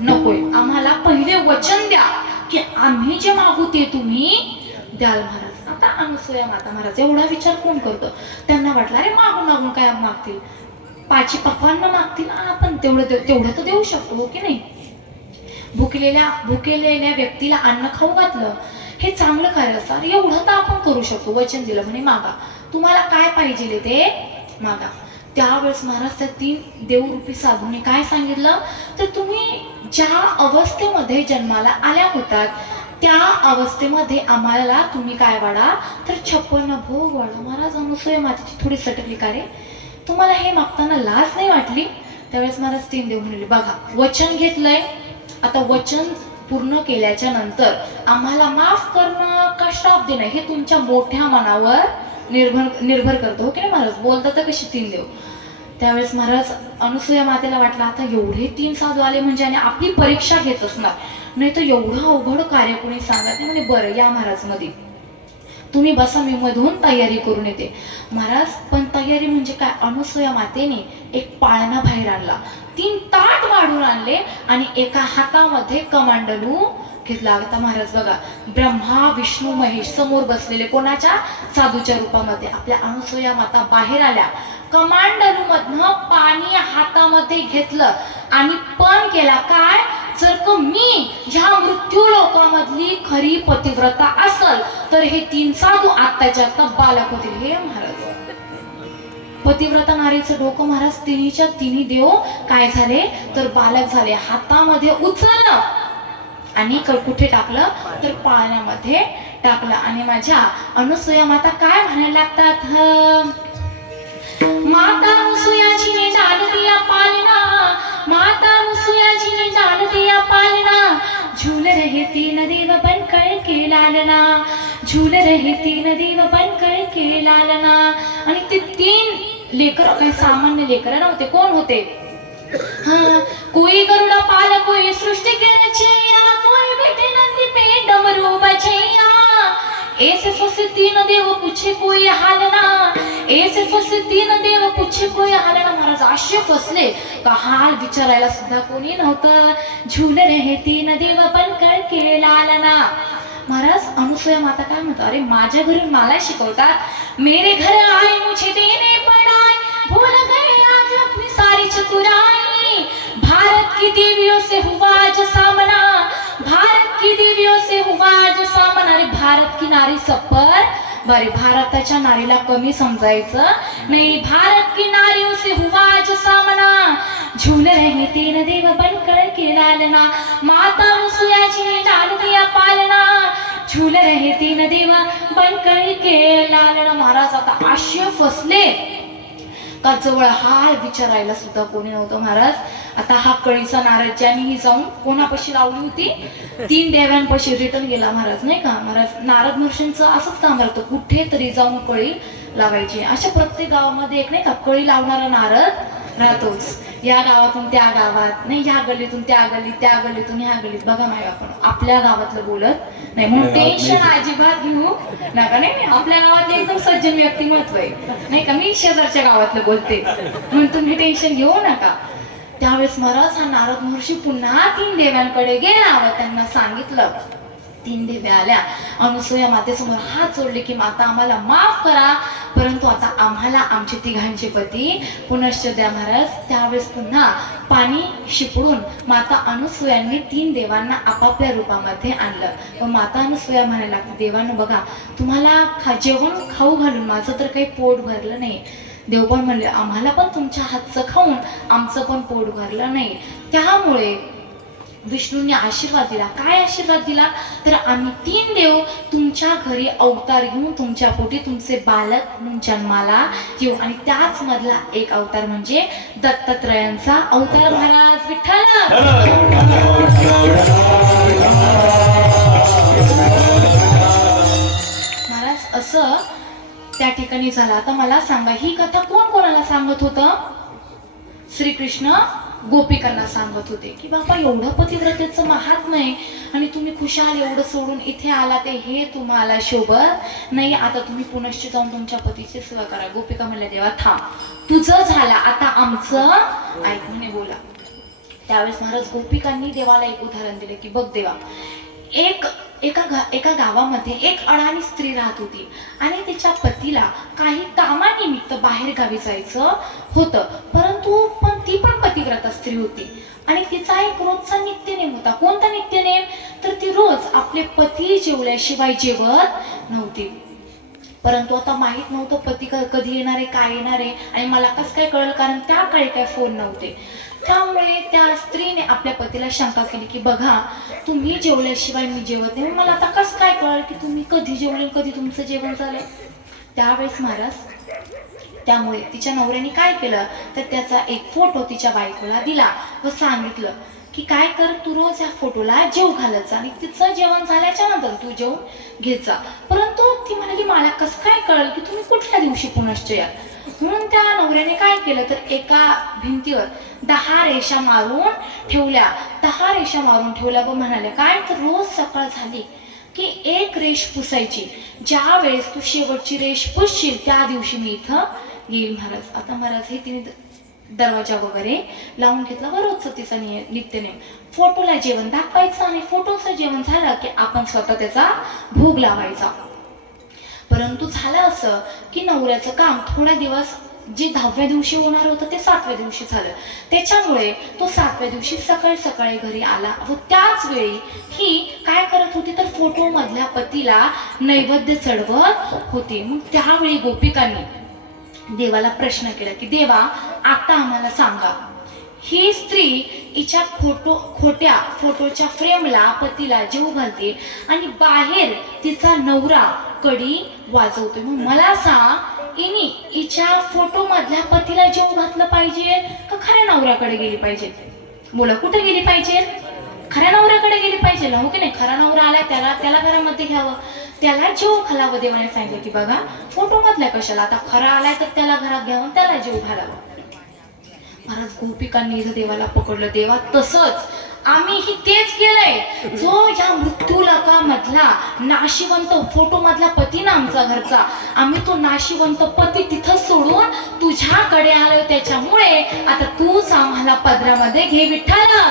नकोय, आम्हाला पहिले वचन द्या की आम्ही जे मागू ते तुम्ही द्याल. महाराज आता अनुसूया माता महाराज एवढा विचार कोण करतो? त्यांना वाटलं अरे मागून काय मागतील, पाची पप्पांना मागतील आपण तेवढं तर देऊ शकतो हो की नाही. भुकेलेल्या व्यक्तीला अन्न खाऊ घातलं हे चांगलं कार्य असतं. एवढं तर आपण करू शकतो. वचन दिलं म्हणे मागा, तुम्हाला काय पाहिजे ते मागा. त्यावेळेस महाराज त्या 3 देवरूपी साधूंनी काय सांगितलं, तर तुम्ही ज्या अवस्थेमध्ये जन्माला आल्या होतात त्या अवस्थेमध्ये आम्हाला तुम्ही काय वाढा, तर 56 भोग वाढा. महाराज अनुसूया मातेची थोडी सटकली, का रे तुम्हाला हे मागताना लाज नाही वाटली? त्यावेळेस महाराज 3 देव म्हणले, बघा वचन घेतलंय, आता वचन पूर्ण केल्याच्या नंतर आम्हाला माफ करणं का श्राप देणं हे तुमच्या मोठ्या मनावर निर्भर करतो, हो की नाही महाराज? बोलतात तर कशी 3 देव. त्यावेळेस महाराज अनुसूया मातेला वाटलं, आता एवढे 3 साधू आले म्हणजे आणि आपली परीक्षा घेत असणार, नाही तर एवढं अवघड कार्य कोणी सांगत नाही. म्हणजे बरं या महाराज मध्ये तुम्ही बसा, मी मधून तयारी करून येते. महाराज पण तयारी म्हणजे काय, अनुसूया मातेने एक पाळणा बाहेर आणला, 3 ताट वाढून आणले आणि एका हातामध्ये कमांडलू घेतला. आता महाराज बघा, ब्रह्मा विष्णू महेश समोर बसलेले, कोणाच्या? साधूच्या रूपामध्ये. आपल्या अनुसूया माता बाहेर आल्या, कमांडलू मधनं पाणी हातामध्ये घेतलं आणि पण केला काय, जर का मी ह्या मृत्यू लोकामधली खरी पतिव्रता असल तर हे 3 साधू आत्ताच्या आता बालक होतील. हे महाराज पतिव्रता नारीचं डोकं महाराज तिन्हीच्या तिन्ही देव काय झाले, तर बालक झाले. हातामध्ये उचललं आणि कुठे टाकलं, तर पाण्यामध्ये टाकलं. आणि माझ्या अनुसूया माता काय म्हणायला लागतात, माता अनुसूयाची ने डाल दिया पालना, माता अनुसूयाची ने डाल दिया पालना, झूल रहे 3 देव बनकर के लालना, झूल रहे 3 देव बनकर के लालना. आणि ते 3 लेकर काही सामान्य लेकर नव्हते, कोण होते, हाँ कोई गरुड़ा पाल, कोई सृष्टि के रचैया, कोई बेटे नंदी पे डमरू बजैया, ऐसे फसे 3 देव पूछे कोई हालना, ऐसे फसे 3 देव पूछे कोई हालना. महाराज असे फसले का हाल विचारायला सुद्धा कोणी नव्हतं. झूल रहे 3 देव बनकर के लालना. महाराज अनुसूया माता काय म्हणतात, अरे माझ्या घरी मला शिकवतात, मेरे घर आए मुझे देने पड़ाए, भूल गए आज अपनी सारी चतुराई, भारत की देवियों से हुआ आज सामना, भारत की देवियों से हुआ आज सामना. अरे भारत की नारी सब पर, बरे भारताच्या नारीला कमी समजायचं नाही, भारत की नारियों से हुआ आज सामना, झूल रहे 3 देव बनकर के लालना, माता अनुसूया जी ने डाल दिया पालना, झूल रहे 3 देव बनकर के लालना. महाराज आता आश्य फसले का जवळ हाल विचारायला सुद्धा कोणी नव्हतं. महाराज आता हा कळीचा नारळ ज्यांनी जाऊन कोणापाशी लावली होती, 3 देवांपाशी रिटर्न गेला महाराज, नाही का? महाराज नारद महर्षींचं असंच काम राहतं, कुठे तरी जाऊन कळी लावायची. अशा प्रत्येक गावामध्ये एक नाही का कळी लावणारा नारद राहतोच, या गावातून त्या गावात नाही, ह्या गल्लीतून त्या गल्लीत, त्या गल्लीतून ह्या गल्लीत. बघा माय आपण आपल्या गावातलं बोलत नाही म्हणून टेन्शन अजिबात घेऊ नका. नाही आपल्या गावातले एकदम सज्जन व्यक्तिमत्व आहे, नाही का? मी शेजारच्या गावातलं बोलते म्हणून तुम्ही टेन्शन घेऊ नका. त्यावेळेस महाराज हा नारद महर्षी पुन्हा 3 देवांकडे गेला व त्यांना सांगितलं. 3 देव्या आल्या, अनुसूया मातेसमोर हात जोडले की माता आम्हाला माफ करा, परंतु आता आम्हाला आमचे 3घांचे पती पुनश्च द्या. महाराज त्यावेळेस पुन्हा पाणी शिपडून माता अनुसूयांनी 3 देवांना आपापल्या रूपामध्ये आणलं. व माता अनुसूया म्हणायला लागते, देवांनो बघा, तुम्हाला जेवण खाऊ घालून माझं तर काही पोट भरलं नाही. देव पण म्हणले, आम्हाला पण तुमच्या हातचं खाऊन आमचं पण पोट भरलं नाही. त्यामुळे विष्णूंनी आशीर्वाद दिला. काय आशीर्वाद दिला, तर आम्ही 3 देव तुमच्या घरी अवतार घेऊन तुमच्या पोटी तुमचे बालक म्हणून जन्माला येऊ. आणि त्याच मधला एक अवतार म्हणजे दत्तात्रयांचा अवतार. महाराज विठ्ठल महाराज असं त्या ठिकाणी झालं. आता मला सांगा, ही कथा कोण कोणाला सांगत होतं? श्रीकृष्ण गोपिकांना सांगत होते की बाबा एवढं पतिव्रतेचं महात्म्य आहे आणि तुम्ही खुशाल एवढं सोडून इथे आला, ते हे तुम्हाला शोभत नाही. आता तुम्ही पुनश्च जाऊन तुमच्या पतीची सेवा करा. गोपिका म्हणल्या, देवा थांब, तुझं झालं, आता आमचं ऐक म्हणे बोला. त्यावेळेस महाराज गोपिकांनी देवाला एक उदाहरण दिले की बघ देवा, एका गावामध्ये एक अडाणी स्त्री राहत होती आणि तिच्या पतीला काही कामानिमित्त बाहेर गावी जायचं होतं, परंतु ती पण पतिव्रता स्त्री होती आणि तिचा एक रोजचा नित्यनेम होता. कोणता नित्यनेम, तर ती रोज आपले पती जेवल्याशिवाय जेवत नव्हती. परंतु आता माहीत नव्हतं पती कधी येणार आहे, काय येणार आहे, आणि मला कसं काय कळलं, कारण त्या काळी काय फोन नव्हते. त्यामुळे त्या स्त्रीने आपल्या पतीला शंका केली की बघा, तुम्ही जेवल्याशिवाय मी जेवत नाही, मला आता कसं काय कळलं की तुम्ही कधी जेवले, कधी तुमचं जेवण झालंय. त्यावेळेस महाराज त्यामुळे तिच्या नवऱ्याने काय केलं तर त्याचा एक फोटो तिच्या बायकोला दिला व सांगितलं की काय कर, तू रोज ह्या फोटोला जेव घालत जा आणि तिचं जेवण झाल्याच्या नंतर तू जेवून घेत जा. परंतु ती म्हणाली मला कसं काय कळलं की तुम्ही कुठल्या दिवशी पुनश्च याल. म्हणून त्या नवऱ्याने काय केलं तर एका भिंतीवर 10 रेषा मारून ठेवल्या. 10 रेषा मारून ठेवल्या व म्हणाल्या काय तर रोज सकाळ झाली की एक रेष पुसायची, ज्या वेळेस तू शेवटची रेष पुसशील त्या दिवशी मी इथं येईल. महाराज आता महाराज हे तिने दरवाजा वगैरे लावून घेतला व रोजचं तिचा नित्यनेम. फोटोला जेवण दाखवायचं आणि फोटोचं जेवण झालं की आपण स्वतः त्याचा भोग लावायचा. परंतु झालं असं की नवऱ्याचं काम थोड्या दिवस जे 10व्या दिवशी होणार होतं ते 7व्या दिवशी झालं. त्याच्यामुळे तो 7व्या दिवशी सकाळी सकाळी घरी आला व त्याच वेळी ही काय करत होती तर फोटो मधल्या पतीला नैवेद्य चढवत होती. मग त्यावेळी गोपिकांनी देवाला प्रश्न केला की देवा आता आम्हाला सांगा, ही स्त्री हिच्या खोट्या फोटोच्या फ्रेमला पतीला जेव घालते आणि बाहेर तिचा नवरा कडी वाजवतोय, मग मला सांग इनी हिच्या फोटो मधल्या पतीला जेव घातलं पाहिजे का खऱ्या नवऱ्याकडे गेली पाहिजे? बोला कुठे गेली पाहिजे? खऱ्या नवऱ्याकडे गेली पाहिजे ना, हो की नाही? खरा नवरा आला त्याला घरामध्ये घ्यावं, त्याला जेव घालावं. देवाने सांगितलं की बघा फोटो मधल्या कशाला, आता खरा आलाय तर त्याला घरात घ्यावं, त्याला जेव घालावं. महाराज गोपिकांनी इथं देवाला पकडलं. देवा तसंच आम्हीही तेच केलंय, जो या मृत्यूलोकामधला नाशिवंत फोटो मधला पती ना आमचा घरचा, आम्ही तो नाशिवंत पती तिथं सोडून तुझ्याकडे आलोय. त्याच्यामुळे आता तूच आम्हाला पदरामध्ये घे विठ्ठला.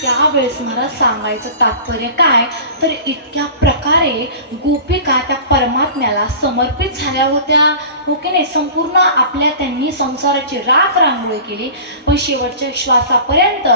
त्यावेळेस मला सांगायचं तात्पर्य काय तर इतक्या प्रकारे गोपिका त्या परमात्म्याला समर्पित झाल्या होत्या, हो की नाही? संपूर्ण आपल्या त्यांनी संसाराची राख रांगोळी केली, पण शेवटच्या श्वासापर्यंत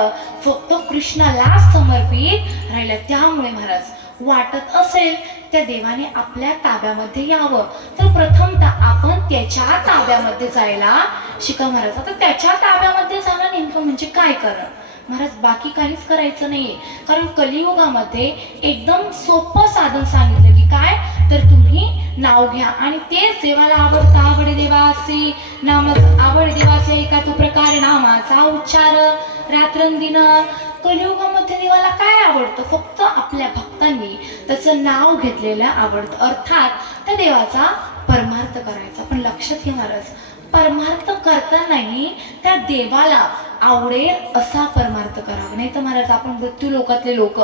फक्त कृष्णाला समर्पित राहिल्या. त्यामुळे महाराज वाटत असेल त्या देवाने आपल्या ताब्यामध्ये यावं तर प्रथमतः आपण त्याच्या ताब्यामध्ये जायला शिका. महाराज आता त्याच्या ताब्यामध्ये जाणं नेमकं म्हणजे काय करणं महाराज? बाकी काहीच करायचं नाहीये, कारण कलियुगामध्ये एकदम सोपं साधन सांगितलं की काय तर तुम्ही नाव घ्या आणि तेच देवाला आवडतं. आवडे देवासी नाम, आवड देवाचे एका तो प्रकारे नामाचा उच्चार रात्रंदिन. कलियुगामध्ये देवाला काय आवडतं? फक्त आपल्या भक्तांनी त्याचं नाव घेतलेलं आवडतं, अर्थात त्या देवाचा परमार्थ करायचा. पण लक्षात घ्या महाराज, परमार्थ करतानाही त्या देवाला आवडेल असा परमार्थ करावा, नाही तर महाराज आपण मृत्यू लोकातले लोक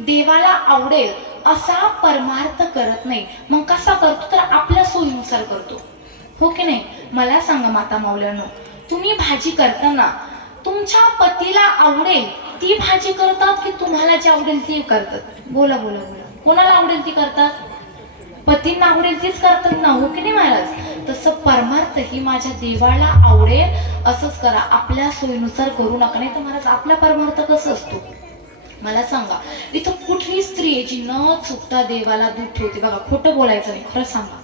देवाला आवडेल असा परमार्थ करत नाही. मग कसा करतो तर आपल्या सोयीनुसार करतो, हो की नाही? मला सांगा माता माऊल्यांनो, तुम्ही भाजी करताना तुमच्या पतीला आवडेल ती भाजी करतात की तुम्हाला जे आवडेल ती करतात? बोला बोला बोला, कोणाला आवडेल ती करतात? पतींना आवडेल तीच करतात ना, हो की नाही महाराज? तसं परमार्थ ही माझ्या देवाला आवडेल असंच करा, आपल्या सोयीनुसार करू नका. नाही तर महाराज आपला परमार्थ कसं असतो मला सांगा? इथं कुठली स्त्री आहे जी न चुकता देवाला दूध ठेवते? बघा खोटं बोलायचं नाही, खरं सांगा.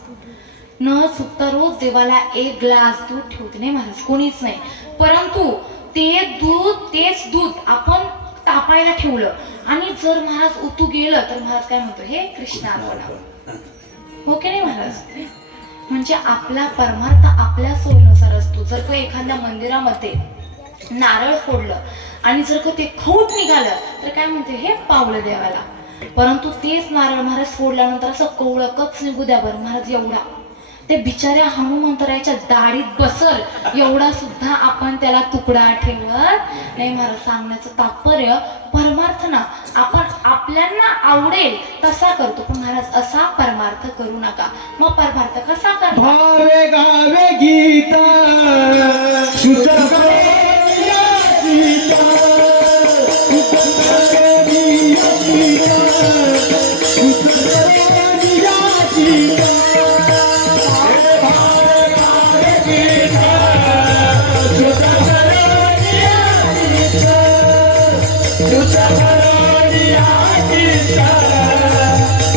न चुकता रोज देवाला 1 ग्लास दूध ठेवते? नाही महाराज, कोणीच नाही. परंतु तेच दूध आपण तापायला ठेवलं आणि जर महाराज उतू गेलं तर महाराज काय म्हणतो? हे कृष्णाला, हो की नाही महाराज? म्हणजे आपला परमार्थ आपल्या सोयीनुसार असतो. जर का एखाद्या मंदिरामध्ये नारळ फोडलं आणि जर का ते खौट निघालं तर काय म्हणते? हे पावलं देवाला. परंतु तेच नारळ महाराज फोडल्यानंतर असं कवळं कच निघू द्या बरं महाराज, एवढा ते बिचाऱ्या हनुमंतरायाच्या दाढीत बसल एवढा सुद्धा आपण त्याला तुकडा ठेवत नाही. महाराज सांगण्याचं तात्पर्य परमार्थ ना आपण आपल्याला आवडेल तसा करतो, पण महाराज असा परमार्थ करू नका. मग परमार्थ कसा करतो? भावे गावे गीता सुतके गीता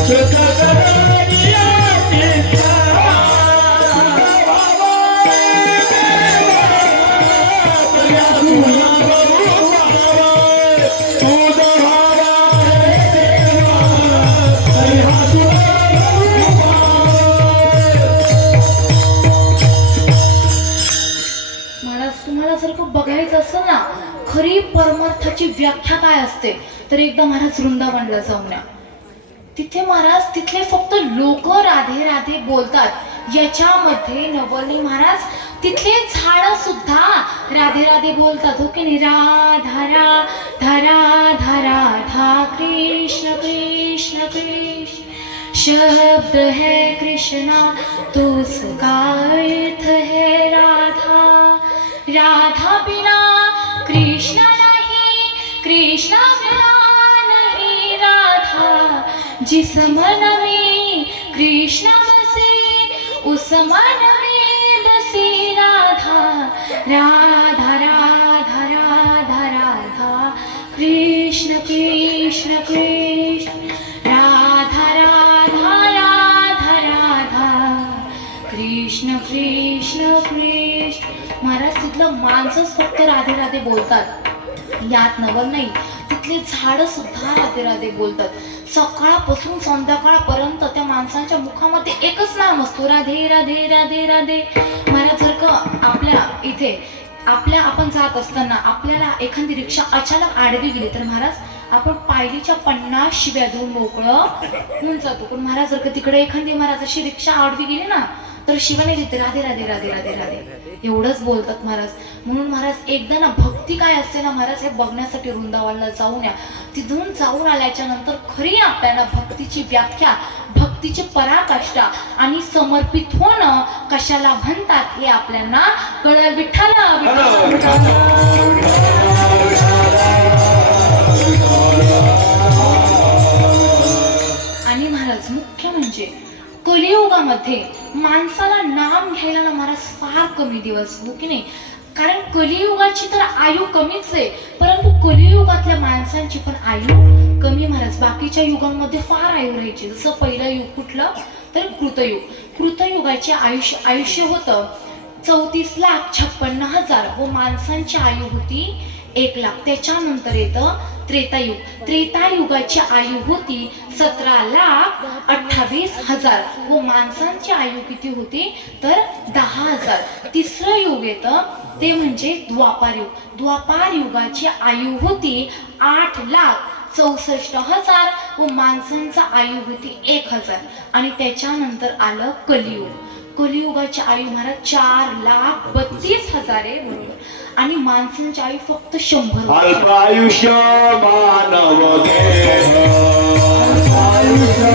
सुख करवगिया चित्ता महाराज तुम्हाला जर का बघायचं असेल ना खरी परमार्थाची व्याख्या काय असते तर एकदा महाराज वृंदावनला जाऊन या. तिथे महाराज तिथले फक्त लोक राधे राधे बोलतात याच्यामध्ये नवल नाही महाराज. तिथले झाड सुद्धा राधे राधे बोलतात. हो की नाही. राधा राधा राधा राधा कृष्ण कृष्ण कृष्ण शब्द है कृष्णा तो उसका अर्थ है राधा. राधा बिना कृष्ण नहीं कृष्ण बिना नहीं राधा. जिस मन में कृष्ण बसे उस मन में बसी राधा. राधा राधा राधा राधा कृष्ण कृष्ण कृष्ण राधा राधा राधा राधा कृष्ण कृष्ण कृष्ण. महाराज तिथलं माणसंच फक्त राधे राधे बोलतात यात नवल नाही. तिथले झाड सुद्धा राधे राधे बोलतात. सकाळपासून संध्याकाळपर्यंत त्या माणसांच्या मुखामध्ये एकच नाम असतो राधे राधे राधे राधे. महाराज जर का आपण जात असताना आपल्याला एखादी रिक्षा अचानक आडवी गेली तर महाराज आपण पायरीच्या 50 शिव्या देऊन मोकळं होऊन जातो. पण महाराज जर का तिकडे एखादी महाराज अशी रिक्षा आडवी गेली ना तर शिवाने देते राधे राधे राधे राधे राधे एवढंच बोलतात महाराज. म्हणून महाराज एकदा ना भक्ती काय असते ना महाराज हे बघण्यासाठी वृंदावनला जाऊन या. तिथून जाऊन आल्याच्या नंतर खरी आपल्याला भक्तीची व्याख्या भक्तीची पराकाष्ठा आणि समर्पित होणं कशाला म्हणतात हे आपल्याला कळेल. विठ्ठल आणि महाराज मुख्य म्हणजे कलियुगामध्ये माणसाला नाम घ्यायला ना महाराज फार कमी दिवस. हो की नाही. कारण कलियुगाची तर आयु कमीच आहे परंतु कलियुगातल्या माणसांची पण आयु कमी महाराज. बाकीच्या युगांमध्ये फार आयु राहायची. जसं पहिलं युग कुठलं तर कृतयुग. कृतयुगाचे आयुष्य होतं 34,56,000 व माणसांची आयु होती 1,00,000. त्याच्यानंतर येतं त्रेतायुग. त्रेतायुगाची आयु होती 17,28,000 व माणसांची आयु किती होती तर 10,000. तिसरं युग येतं ते म्हणजे द्वापार युग. द्वापार युगाची आयु होती 8,64,000 व माणसांचा आयु होती 1,000. आणि त्याच्यानंतर आलं कलियुग. कलियुगाची आयु महाराज 4,32,000 आहे बरोबर. आणि माणसांची आयु फक्त 100. अल्प आयुष्य मानव देह अल्प आयुष्य मानव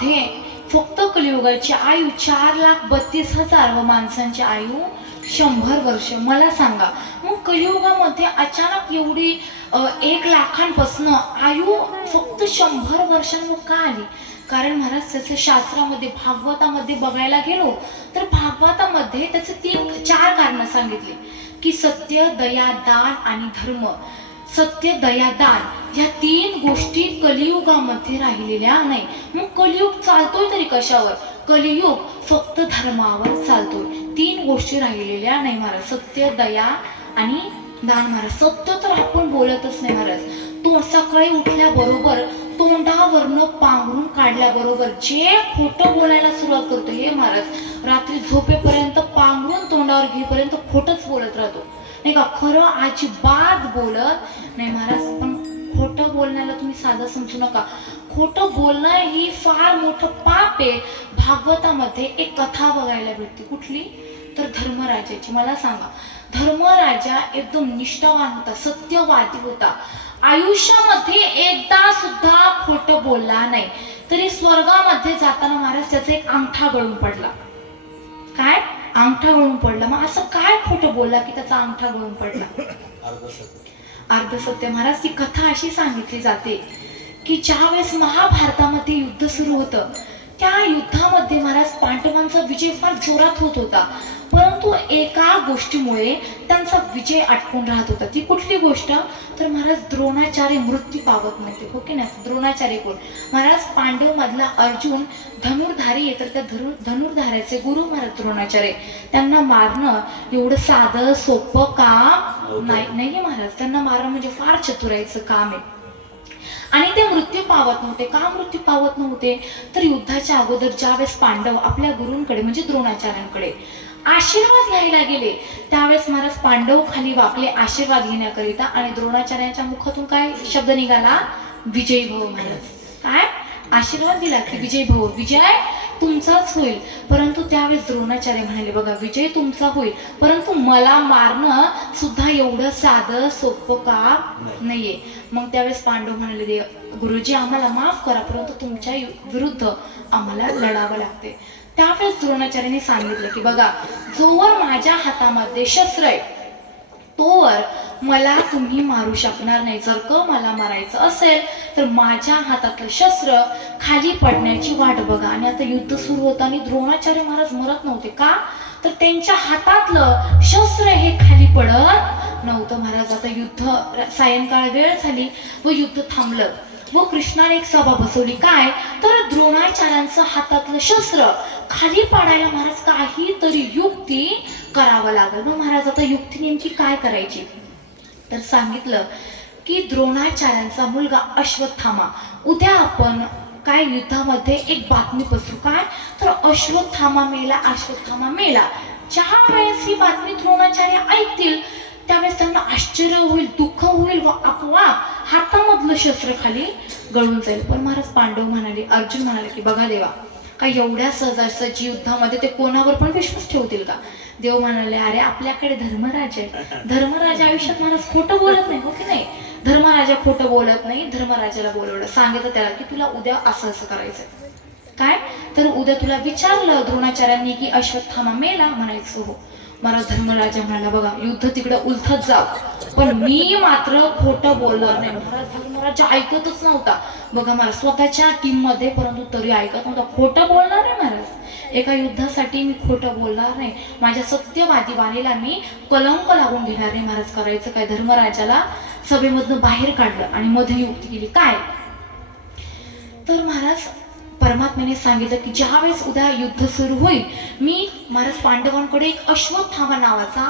देह फक्त कलियुगाची आयु 4,32,000 व माणसांची आयु 100 वर्ष. मला सांगा मग कलियुगामध्ये अचानक एवढी 1,00,000पासून आयु फक्त 100 वर्षांवर का आली. कारण महाराज त्याचं शास्त्रामध्ये भागवतामध्ये बघायला गेलो तर भागवतामध्ये त्याचे 4 कारणं सांगितली की सत्य दया दान आणि धर्म. सत्य दया दान ह्या 3 गोष्टी कलियुगामध्ये राहिलेल्या नाही. मग कलियुग चालतोय तरी कशावर. कलियुग फक्त धर्मावर चालतोय. 3 गोष्टी राहिलेल्या नाही महाराज. सत्य दया आणि दान महाराज. सत्य तर आपण बोलतच नाही महाराज. तो सकाळी उठल्याबरोबर तोंडावरनं पांघरून काढल्याबरोबर जे खोटं बोलायला सुरुवात करतो हे महाराज रात्री झोपेपर्यंत पांघरून तोंडावर घेईपर्यंत खोटंच बोलत राहतो नाही का. खरं अजिबात बोलत नाही महाराज. पण खोटं बोल बोलण्याला तुम्ही साधं समजू नका. खोटं बोलणं ही फार मोठं पाप आहे. भागवतामध्ये एक कथा बघायला भेटते. कुठली? तर धर्मराजाची. मला सांगा, धर्मराजा एकदम निष्ठावान होता, सत्यवादी होता. आयुष्यामध्ये एकदा सुद्धा खोटं बोलला नाही. तरी स्वर्गामध्ये जाताना महाराज त्याचा एक अंगठा गळून पडला. काय? अंगठा गळून पडला. मग असं काय खोटं बोलला की त्याचा अंगठा गळून पडला? अर्ध सत्य. महाराज ती कथा अशी सांगितली जाते की ज्या वेळेस महाभारतामध्ये युद्ध सुरू होतं, त्या युद्धामध्ये महाराज पांडवांचा विजय फार जोरात होत होता. परंतु एका गोष्टीमुळे त्यांचा विजय अटकून राहत होता. ती कुठली गोष्ट? तर महाराज द्रोणाचार्य मृत्यू पावत नव्हते. हो की नाही? द्रोणाचार्य कोण? महाराज पांडव मधला अर्जुन धनुर्धारी आहे, तर त्या धनुर्धार्याचे गुरु महाराज द्रोणाचार्य. त्यांना मारणं एवढं साधं सोपं काम नाही महाराज. त्यांना मारणं म्हणजे फार चतुराईचं काम आहे. आणि ते मृत्यू पावत नव्हते. का मृत्यू पावत नव्हते? तर युद्धाच्या अगोदर ज्यावेळेस पांडव आपल्या गुरूंकडे म्हणजे द्रोणाचार्यांकडे आशीर्वाद घ्यायला गेले, त्यावेळेस महाराज पांडव खाली वाकले आशीर्वाद घेण्याकरिता, आणि द्रोणाचार्यांच्या मुखातून काय शब्द निघाला? विजय भव. महाराज काय आशीर्वाद दिला की विजय भव, विजय तुमचाच होईल. परंतु त्यावेळेस द्रोणाचार्य म्हणाले, बघा विजय तुमचा होईल, परंतु मला मारणं सुद्धा एवढं साधं सोपं काम नाहीये. मग त्यावेळेस पांडव म्हणाले, गुरुजी आम्हाला माफ करा, परंतु तुमच्या विरुद्ध आम्हाला लढावं लागते. त्यावेळेस द्रोणाचार्यांनी सांगितलं की बघा, जोवर माझ्या हातामध्ये शस्त्र आहे तोवर मला तुम्ही मारू शकणार नाही. जर का मला मारायचं असेल तर माझ्या हातातलं शस्त्र खाली पडण्याची वाट बघा. आणि आता युद्ध सुरू होतं आणि द्रोणाचार्य महाराज मरत नव्हते. का? तर त्यांच्या हातातलं शस्त्र हे खाली पडत नव्हतं. महाराज आता युद्ध, सायंकाळ वेळ झाली व युद्ध थांबलं व कृष्णाने एक सभा बसवली. काय? तर द्रोणाचार्यांचं हातातलं शस्त्र खाली पाडायला महाराज काहीतरी युक्ती करावं लागल. मग महाराज आता युक्ती नेमकी काय करायची? तर सांगितलं की द्रोणाचार्यांचा मुलगा अश्वत्थामा, उद्या आपण काय युद्धामध्ये एक बातमी पसरू. काय? तर अश्वत्थामा मेला, अश्वत्थामा मेला. ज्या वेळेस ही बातमी द्रोणाचार्य ऐकतील त्यावेळेस त्यांना आश्चर्य होईल, दुःख होईल व आपोआप हातामधलं शस्त्र खाली गळून जाईल. पण महाराज पांडव म्हणाले, अर्जुन म्हणाले की बघा देवा, का एवढ्या सहजासहजी युद्धामध्ये ते कोणावर पण विश्वास ठेवतील का? देव म्हणाले, अरे आपल्याकडे धर्मराज आहे. धर्मराजा आयुष्यात महाराज खोटं बोलत नाही. हो की नाही? धर्मराजा खोटं बोलत नाही. धर्मराजाला बोलवलं, सांगितलं त्याला की तुला उद्या असं असं करायचंय. काय? तर उद्या तुला विचारलं द्रोणाचार्यांनी की अश्वत्थामा मेला, म्हणायचं हो. मला धर्मराजा म्हणाला, बघा युद्ध तिकडे उलथत जाव, पण मी मात्र खोटं बोलणार नाही. महाराज धर्मराजा ऐकतच नव्हता. बघा मला स्वतःच्या टीम मध्ये, परंतु तरी ऐकत नव्हता. खोटं बोलणार नाही महाराज, एका युद्धासाठी मी खोटं बोलणार नाही. माझ्या सत्यवादी वाणीला मी कलंक लागून घेणार नाही. महाराज करायचं काय? धर्मराजाला सभेमधनं बाहेर काढलं आणि मध्ये युक्ती केली. काय? तर महाराज परमात्म्याने सांगितलं की ज्या वेळेस उद्या युद्ध सुरू होईल, मी महाराज पांडवांकडे एक अश्वत्थामा नावाचा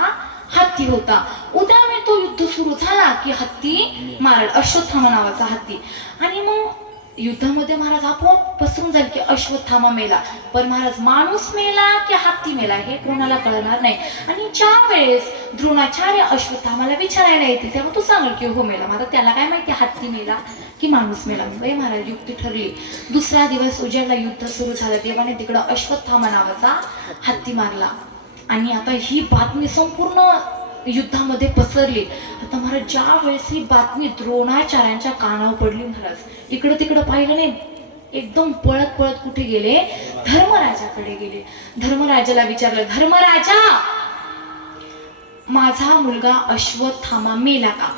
हत्ती होता. उद्या मी तो युद्ध सुरू झाला की हत्ती मारल, अश्वत्थामा नावाचा हत्ती. आणि मग युद्धामध्ये महाराज आपोआप पसरून जाईल की अश्वत्थामा मेला. पण महाराज माणूस मेला की हत्ती मेला हे कोणाला कळणार नाही. आणि ज्या वेळेस द्रोणाचार्य अश्वत्थामाला विचारायला येतील तेव्हा तो सांगेल की हो मेला. मात्र त्याला काय माहिती हत्ती मेला की माणूस मेला. महाराज युक्ती ठरली. दुसरा दिवस उजेडला, युद्ध सुरू झालं. देवाने तिकडं अश्वत्थामा नावाचा हत्ती मारला. आणि आता ही बातमी संपूर्ण युद्धामध्ये पसरली. आता महाराज ज्या वेळेस ही बातमी द्रोणाचार्यांच्या कानावर पडली, महाराज इकडं तिकडं पाहिलं नाही, एकदम पळत पळत कुठे गेले? धर्मराजाकडे गेले. धर्मराजाला विचारलं, धर्मराजा माझा मुलगा अश्वत्थामा मेला का?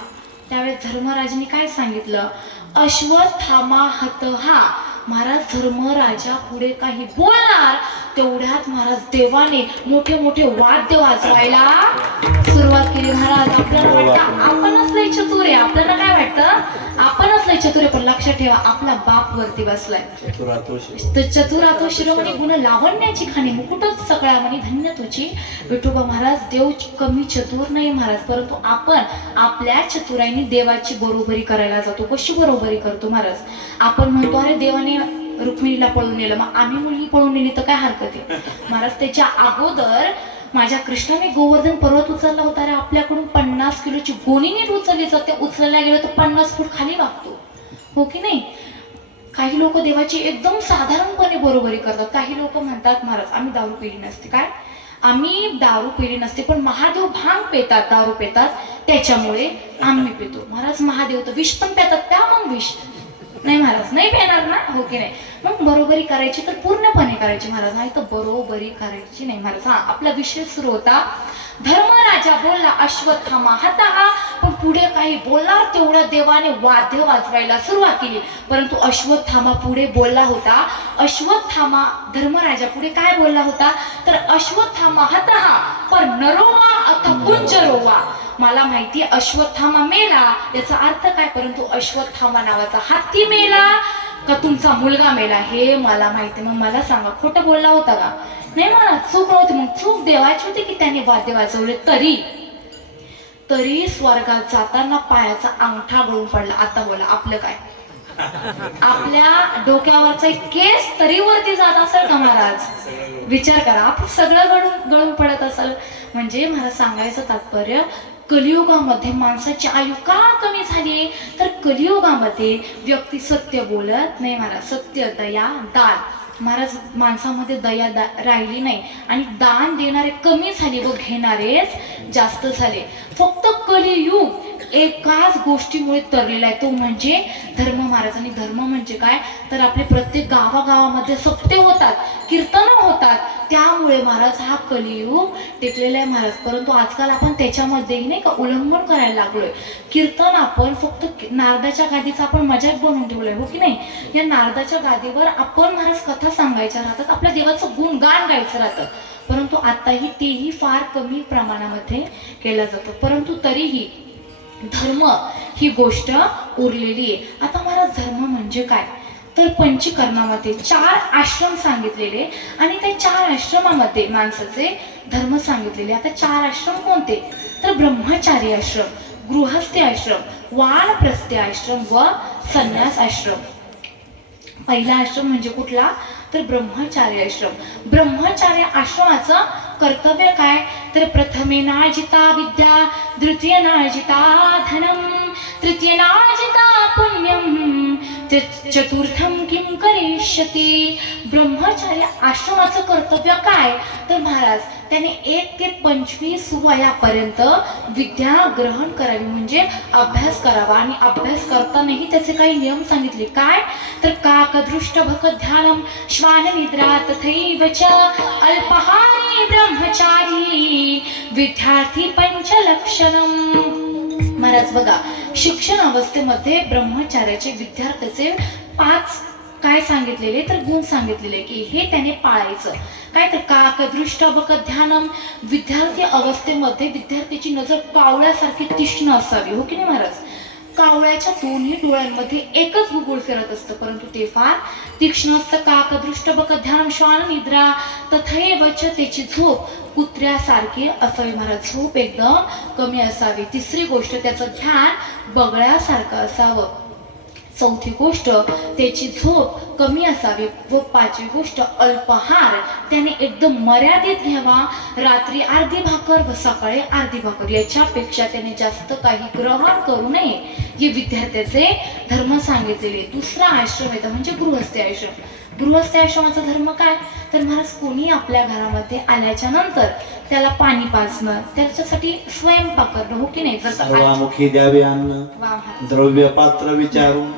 त्यावेळेस धर्मराजाने काय सांगितलं? अश्वत्थामा हतहा. महाराज धर्मराजा पुढे काही बोलणार तेवढ्यात महाराज देवाने मोठे मोठे वाद्य वाजवायला सुरुवात केली. महाराज आपल्याला वाटतं आपणच लय चतुर आहे, आपल्याला काय वाटतं आपणच लय चतुर आहे, पण लक्षात ठेवा आपला बाप वरती बसलाय. तर चतुरातो शिरोमणी गुण लावण्याची खाणी मुकुटच सगळ्या म्हणी धन्य तुझी. विठोबा महाराज देव कमी चतुर नाही महाराज, परंतु आपण आपल्या चतुराईने देवाची बरोबरी करायला जातो. कशी बरोबरी करतो महाराज? आपण म्हणतो अरे देवाने रुक्मिणीला पळून नेलं, मग आम्ही मुलगी पळून नेली तर काय हरकत आहे? महाराज त्याच्या अगोदर माझ्या कृष्णाने गोवर्धन पर्वत उचलला होता रे. आपल्याकडून 50 किलोची गोणी नीट उचलली जाते, उचलल्या गेलो तर 50 फूट खाली वागतो. हो की नाही? काही लोक देवाची एकदम साधारणपणे बरोबरी करतात. काही लोक म्हणतात महाराज आम्ही दारू पिली नसते. काय? आम्ही दारू पिली नसते, पण महादेव भांग पितात, दारू पितात, त्याच्यामुळे आम्ही पितो. महाराज महादेव तर विष पण पितात, त्या मग विष नाही महाराज, नाही पिणार ना, हो की नाही? मग बरोबरी करायची तर पूर्णपणे करायची महाराज, नाही तर बरोबरी करायची नाही महाराज. हा आपला विषय सुरू होता. धर्मराजा बोलला अश्वत्थामा हतः, पण पुढे काही बोलणार तेवढं देवाने वाद्य वाजवायला सुरुवात केली. परंतु अश्वत्थामा पुढे बोलला होता. अश्वत्थामा धर्मराजा पुढे काय बोलला होता? तर अश्वत्थामा हतः पर नरोवा अथ कुंजरोवा. मला माहिती अश्वत्थामा मेला याचा अर्थ काय, परंतु अश्वत्थामा नावाचा हत्ती मेला का तुमचा मुलगा मेला हे मला माहिती. मग मला सांगा, खोटं बोलला होता का? नाही मला चूक नव्हती. मग चूक देवाची होती की त्याने वाद्य वाजवले तरी स्वर्गात जाताना पायाचा अंगठा गळून पडला. आता बोला आपलं काय? आपल्या डोक्यावरचा एक केस तरी वरती जात असेल का महाराज? विचार करा, आपण सगळं गळून पडत असेल. म्हणजे मला सांगायचं तात्पर्य, कलियुगामध्ये माणसाची आयु का कमी झाली? तर कलियुगामध्ये व्यक्ती सत्य बोलत नाही महाराज. सत्य, दया, दान. महाराज माणसामध्ये दया राहिली नाही आणि दान देणारे कमी झाले व घेणारेच जास्त झाले. फक्त कलियुग एकाच गोष्टीमुळे तरलेला आहे, तो म्हणजे धर्म महाराज. आणि धर्म म्हणजे काय? तर आपले प्रत्येक गावागावामध्ये सप्ते होतात, कीर्तन होतात, त्यामुळे महाराज हा कलियुग टिकलेला आहे महाराज. परंतु आजकाल आपण त्याच्यामध्येही नाही का उल्लंघन करायला लागलोय. कीर्तन आपण फक्त नारदाच्या गादीचा आपण मजाक बनवून ठेवलोय, हो की नाही? या नारदाच्या गादीवर आपण महाराज कथा सांगायच्या राहतात, आपल्या देवाचं गुणगान गायचं राहतं. परंतु आताही तेही फार कमी प्रमाणामध्ये केलं जातं. परंतु तरीही धर्म ही गोष्ट उरलेली आहे. आता महाराज धर्म म्हणजे काय? तर पंचकर्मामध्ये 4 आश्रम सांगितलेले आणि त्या 4 आश्रमामध्ये माणसाचे धर्म सांगितलेले. आता 4 आश्रम कोणते? तर ब्रह्मचारी आश्रम, गृहस्थी आश्रम, वानप्रस्थी आश्रम व संन्यास आश्रम. पहिला आश्रम म्हणजे कुठला? तर ब्रह्मचारी आश्रम. ब्रह्मचारी आश्रमाचं कर्तव्य काय? तर प्रथमे नाजिता विद्या, द्वितीय नाजिता धनम, तृतीय नाजिता पुण्यम, चतुर्थम किम करिष्यति. ब्रह्मचारी आश्रमाचं कर्तव्य काय? तर महाराज त्याने 1 ते 25 वयापर्यंत विद्या ग्रहण करावी, म्हणजे अभ्यास करावा. आणि अभ्यास करतानाही त्याचे काही नियम सांगितले. काय? तर काकदृष्ट भक ध्यानम, श्वान निद्रा तथैव च, अल्पहारी ब्रह्मचारी विद्यार्थी पंचलक्षणम. महाराज बघा, शिक्षण अवस्थेमध्ये ब्रह्मचार्याचे विद्यार्थ्याचे 5 काय सांगितलेले? तर गुण सांगितलेले की हे त्याने पाळायचं. काय? तर काकदृष्ट बक ध्यानम. विद्यार्थी अवस्थेमध्ये विद्यार्थ्याची नजर कावळ्यासारखी तीक्ष्ण असावी, हो की नाही महाराज? कावळ्याच्या दोन्ही डोळ्यांमध्ये एकच गुगुळ फिरत असतं, परंतु ते फार तीक्ष्ण असतं. काकदृष्ट बक ध्यानम, श्वान निद्रा तथैव च. त्याची झोप कुत्र्यासारखी असावी महाराज, झोप एकदम कमी असावी. तिसरी गोष्ट, त्याचं ध्यान बगळ्यासारखं असावं. चौथी गोष्ट, त्याची झोप कमी असावी. व 5वी गोष्ट, अल्पहार त्याने एकदम मर्यादित घ्यावा. रात्री अर्धी भाकर व सकाळी अर्धी भाकर, याच्यापेक्षा त्याने जास्त काही ग्रहण करू नये. हे विद्यार्थ्याचे धर्म सांगितलेले. दुसरा आश्रम येतो म्हणजे गृहस्थी आश्रम. गृहस्थी आश्रमाचा धर्म काय? तर महाराज कोणी आपल्या घरामध्ये आल्याच्या नंतर त्याला पाणी पाजणं, त्याच्यासाठी स्वयंपाक करणं, हो की नाही? सर्वामुखी द्यावे अन्न, द्रव्य पात्र विचारून.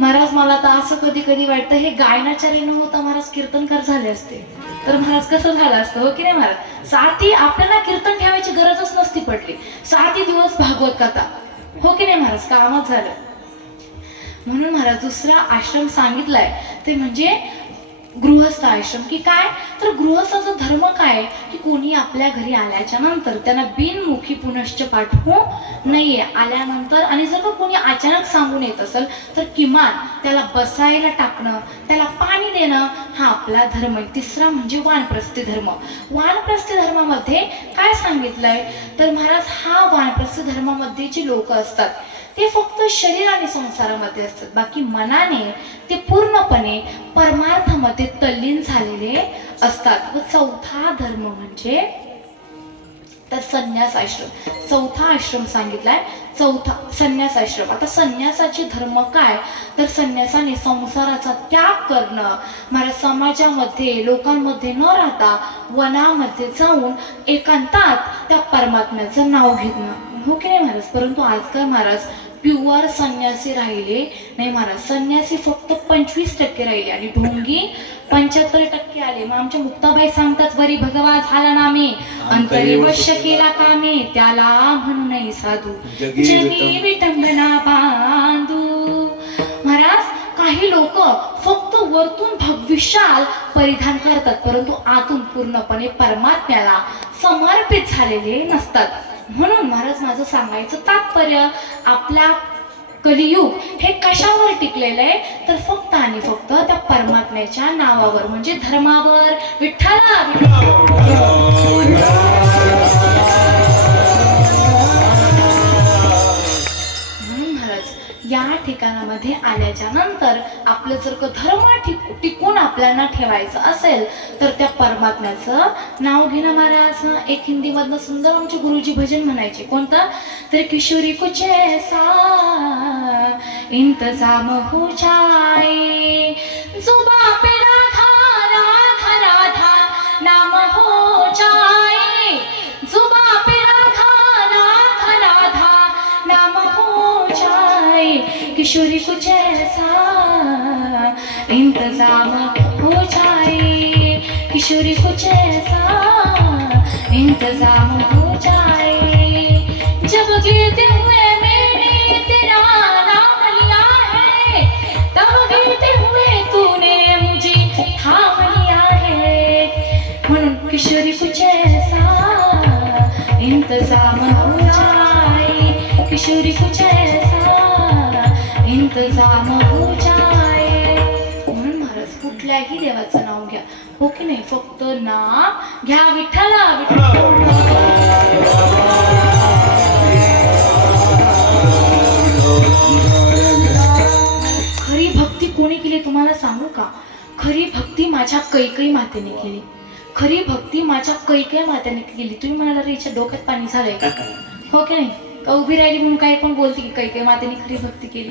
महाराज मला तर असं कधी कधी वाटतं, हे गायनाचार्य न होता महाराज कीर्तनकार झाले असते तर महाराज कसं झालं असतं, हो की नाही महाराज? 7 आपल्याला कीर्तन ठेवायची गरजच नसती पडली. 7 दिवस भागवत कथा, हो की नाही महाराज? कामच झालं. म्हणून महाराज दुसरा आश्रम सांगितलाय ते म्हणजे गृहस्थ आश्रम. की काय? तर गृहस्थाचा धर्म काय? की कोणी आपल्या घरी आल्याच्या नंतर त्यांना बिनमुखी पुनश्च पाठवू नाहीये आल्यानंतर. आणि जर का कोणी अचानक सांगून येत असेल तर किमान त्याला बसायला टाकणं, त्याला पाणी देणं, हा आपला धर्म आहे. तिसरा म्हणजे वानप्रस्थी धर्म. वानप्रस्थी धर्मामध्ये काय सांगितलंय? तर महाराज हा वानप्रस्थी धर्मामध्ये जे लोक असतात ते फक्त शरीर आणि संसारामध्ये असतात, बाकी मनाने ते पूर्णपणे परमार्थामध्ये तल्लीन झालेले असतात. व चौथा धर्म म्हणजे तर संन्यास आश्रम चौथा आश्रम सांगितलाय, चौथा संन्यास आश्रम. आता संन्यासाचे धर्म काय, तर संन्यासाने संसाराचा त्याग करणं, मला समाजामध्ये लोकांमध्ये न राहता वनामध्ये जाऊन एकांतात त्या परमात्म्याचं नाव घेणं, हो की नाही महाराज. परंतु आजकाल महाराज प्युअर संन्यासी राहिले नाही महाराज. संन्यासी फक्त 25% राहिले आणि ढोंगी 75% आले. मग आमच्या मुक्ताबाई सांगतात, वरी भगवा झाला नामे अंतरी वश्य केला कामे, त्याला म्हणू नाही साधू जगी विटंबना बांधू. महाराज काही लोक फक्त वरतून भगविशाल परिधान करतात, परंतु आतून पूर्णपणे परमात्म्याला समर्पित झालेले नसतात. म्हणून महाराज माझं सांगायचं तात्पर्य, आपला कलियुग हे कशावर टिकलेलं आहे, तर फक्त आणि फक्त त्या परमात्म्याच्या नावावर, म्हणजे धर्मावर. विठ्ठला म्हणून महाराज या ठिकाणामध्ये आल्याच्या नंतर आपलं जर का धर्म टिकून आपल्याला ठेवायचं असेल तर त्या परमात्म्याचं नाव घेणं महाराज. एक हिंदीमधनं सुंदर आमचे गुरुजी भजन म्हणायचे, कोणतं, तर किशोरी कुछ ऐसा इंतजाम हो जाए, जुबां पे राधा राधा राधा नाम हो जाए, जुबां पे राधा राधा राधा नाम हो जाए, किशोरी कुछ ऐसा इंतजाम हो जाए, किशोरी कुछ ऐसा इंतजाम हो जाए. जब गिरते हुए मैंने तेरा नाम लिया है, तब गिरते हुए तूने मुझे थाम लिया है. म्हणून किशोरी कुछ ऐसा इंतजाम हो जाए, किशोरी कुछ ऐसा इंतजाम हो जाए. म्हणून महाराज कुठल्याही देवाचं नाव घ्या, हो की नाही, फक्त नाम घ्या. विठ्ठला खरी भक्ती कोणी केली तुम्हाला सांगू का, खरी भक्ती माझ्या कैकई मातेने केली. खरी भक्ती माझ्या कैकई मातेने केली. तुम्ही म्हणाला रे हिच्या डोक्यात पाणी झालंय, हो की नाही, का उभी राहिली म्हणून काय पण बोलते की कैकई मातेने खरी भक्ती केली.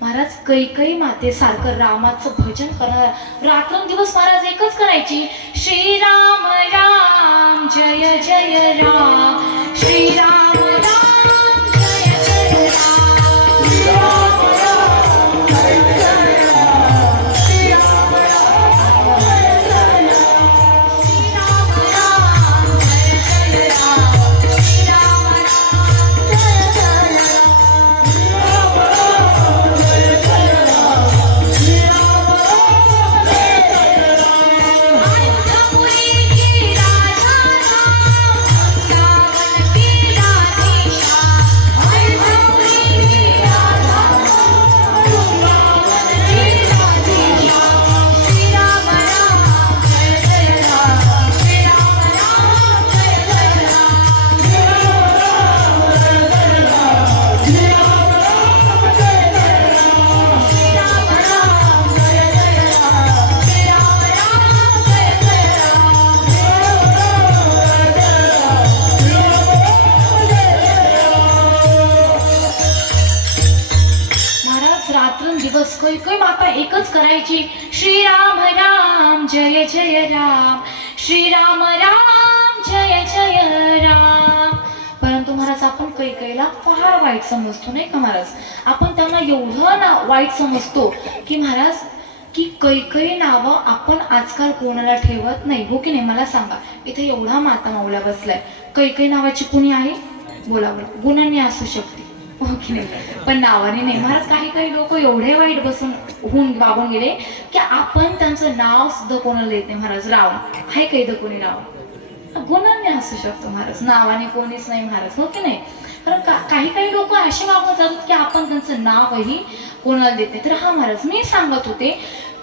महाराज कैकई मातेसारखं रामाचं भजन करणार, रात्रंदिवस महाराज एकच करायची, श्रीराम राम जय जय राम, श्रीराम राम जय जय राम, श्रीराम राम जय जय राम, श्रीराम राम जय जय राम, श्रीराम राम जय जय राम, श्रीराम राम जय जय रात्रंदिवस कैकई माता एकच करायची, श्रीराम राम जय जय राम, श्रीराम राम जय जय राम. परंतु महाराज आपण कैकईला फार वाईट समजतो नाही का महाराज. आपण त्यांना एवढं ना वाईट समजतो की महाराज की कैकई नावं आपण आजकाल कोणाला ठेवत नाही, हो की नाही. मला सांगा, इथे एवढा माता माऊल्या बसलाय, कैकई नावाची कुणी आहे, बोला बोला. गुणांनी असू शकते, हो की नाही, पण नावाने नाही. महाराज काही काही लोक एवढे वाईट बसून होऊन वागून गेले की आपण त्यांचं नाव सुद्धा कोणाला देत नाही. महाराज राव आहे काही तर कोणी राव, गुणांनी असू शकतो महाराज, नावाने कोणीच नाही महाराज, हो की नाही. कारण काही काही लोक असे वागून जातात की आपण त्यांचं नावही कोणाला देत नाही. तर हा महाराज मी सांगत होते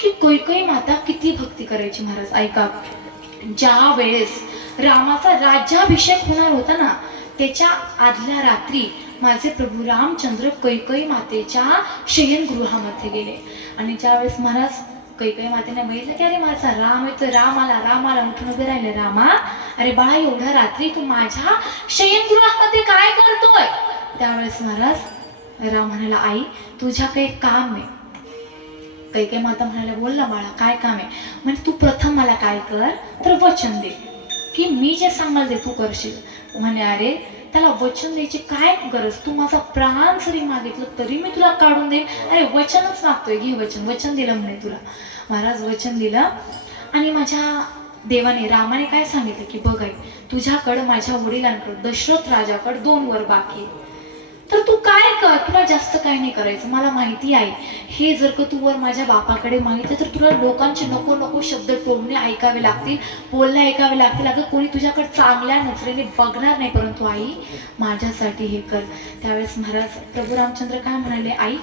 की कैकई माता किती भक्ती करायची महाराज. ऐका, ज्या वेळेस रामाचा राज्याभिषेक होणार होता ना, त्याच्या आदल्या रात्री माझे प्रभू रामचंद्र कैकई मातेच्या शयनगृहामध्ये गेले आणि ज्यावेळेस महाराज काही मातेने बघितलं की अरे माझा राम येतोय, रामाला उठून उभे राहिले. रामा, अरे बाळा, एवढ्या रात्री तू माझ्या शयनगृहामध्ये काय करतोय? त्यावेळेस महाराज राम म्हणाला, आई तुझ्या काही काम आहे. काही माता म्हणाल्या, बोल ना बाळा, काय काम आहे? म्हणजे तू प्रथम मला काय कर तर वचन दे की मी जे सांगाल ते तू करशील. म्हणे, अरे त्याला वचन द्यायची काय गरज? तू माझा प्राण जरी मागितलं तरी मी तुला काढून देईन. अरे वचनच मागतोय, घे वचन. वचन दिलं म्हणे तुला. महाराज वचन दिलं आणि माझ्या देवाने रामाने काय सांगितलं की बघ आई, तुझ्याकडं माझ्या वडिलांकडं दशरथ राजाकडे 2 वर बाकी आहे. तर तू काय कर, तुला जास्त काय नाही करायचं. मला माहिती आहे हे जर का तू वर माझ्या बापाकडे मागितलं तर तुला लोकांचे नको नको शब्द टोमणे ऐकावे लागतील, बोलणे ऐकावे लागतील. अगं कोणी तुझ्याकडे चांगल्या नजरेने बघणार नाही, परंतु आई माझ्यासाठी हे कर. त्यावेळेस महाराज प्रभू रामचंद्र काय म्हणाले, आई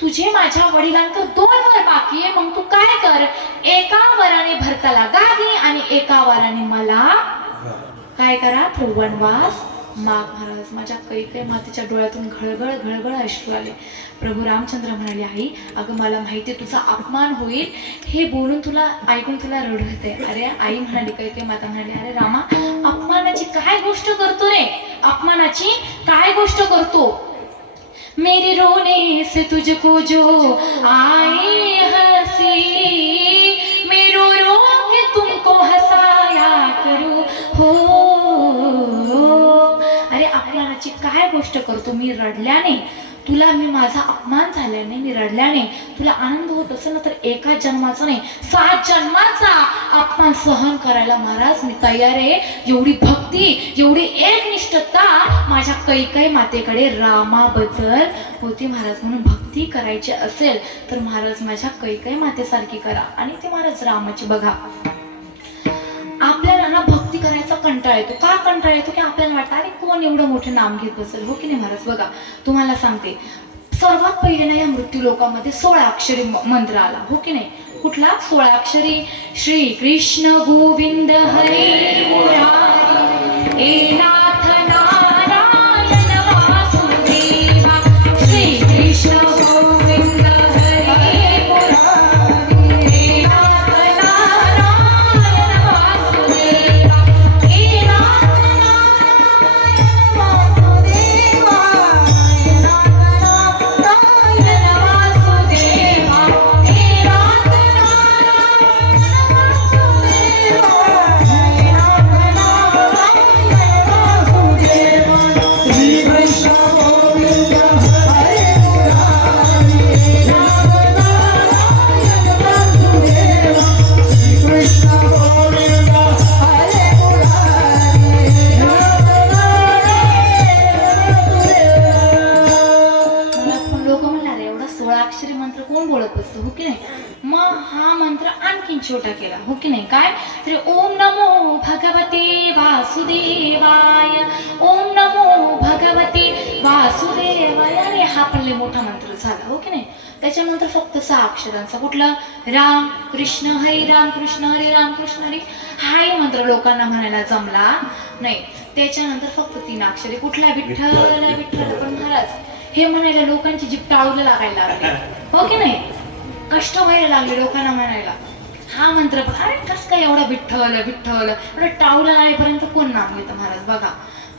तुझे माझ्या वडिलांकडे 2 वर बाकी आहे, मग तू काय कर, एका वराने भरताला गादी आणि एका वराने मला काय करा तर वनवास माग. महाराज माझ्या कैकेयी मातेच्या डोळ्यातून घळघळ अश्रू आले. प्रभू रामचंद्र म्हणाले, आई अगं मला माहिती तुझा अपमान होईल, हे बोलून तुला ऐकून तुला रडू येते. अरे आई म्हणाली, कैकेयी माता म्हणाली, अरे रामा, अपमानाची काय गोष्ट करतो रे? अपमानाची काय गोष्ट करतो? मेरे रोने से तुझको जो आए हंसी, मैं रो रो के तुमको हसाया करूं हो. अरे अपमानाची काय गोष्ट करतो? मी रडल्याने तुला, मी माझा अपमान झाल्याने मी रडल्याने तुला आनंद होत असेल ना, तर एका जन्माचा नाही 7 जन्माचा अपमान सहन करायला महाराज मी तयार आहे. एवढी भक्ती, एवढी एकनिष्ठता माझ्या कैकेयी मातेकडे रामाबद्दल होती महाराज. म्हणून भक्ती करायची असेल तर महाराज माझ्या कैकेयी मातेसारखी करा. आणि ते महाराज रामाची बघा, आपल्याला ना भक्ती करायचा कंटाळा येतो. का कंटाळा येतो? की आपल्याला वाटतं अरे कोण एवढं मोठं नाम घेत बसेल, हो की नाही महाराज? बघा तुम्हाला सांगते, सर्वात पहिले ना या मृत्यू लोकामध्ये 16 अक्षरी मंत्र आला, हो की नाही? कुठला? 16 अक्षरी. श्री कृष्ण गोविंद हरे मुरारी, ए नाथ नारायण वासुदेवा, श्री कृष्ण गोविंद हरे मुरारी, ए नाथ नारायण वासुदेवा, ए नाथ नारायण वासुदेवा, ए नाथ नारायण वासुदेवा, ए नाथ हो की नाही? मग हा मंत्र आणखीन छोटा केला, हो की नाही? काय तर ओम नमो भगवते वासुदेवाय, ओम नमो भगवते वासुदेवाय. आणि हा पण लय मोठा मंत्र झाला, हो की नाही? त्याच्यानंतर फक्त 6 अक्षरांचा. कुठला? राम कृष्ण हरी, राम कृष्ण हरी, राम कृष्ण हरी. हाही मंत्र लोकांना म्हणायला जमला नाही. त्याच्यानंतर फक्त 3 अक्षरे. कुठला? विठ्ठल विठ्ठल. पण महाराज हे म्हणायला लोकांची जीभ टाळूला लागायला लागली, हो की नाही? कष्ट व्हायला लागले लोकांना म्हणायला हा मंत्र. पण अरे कस काय एवढा विठ्ठल विठ्ठल एवढं टाळूला लागेपर्यंत कोण नाम घेतं महाराज? बघा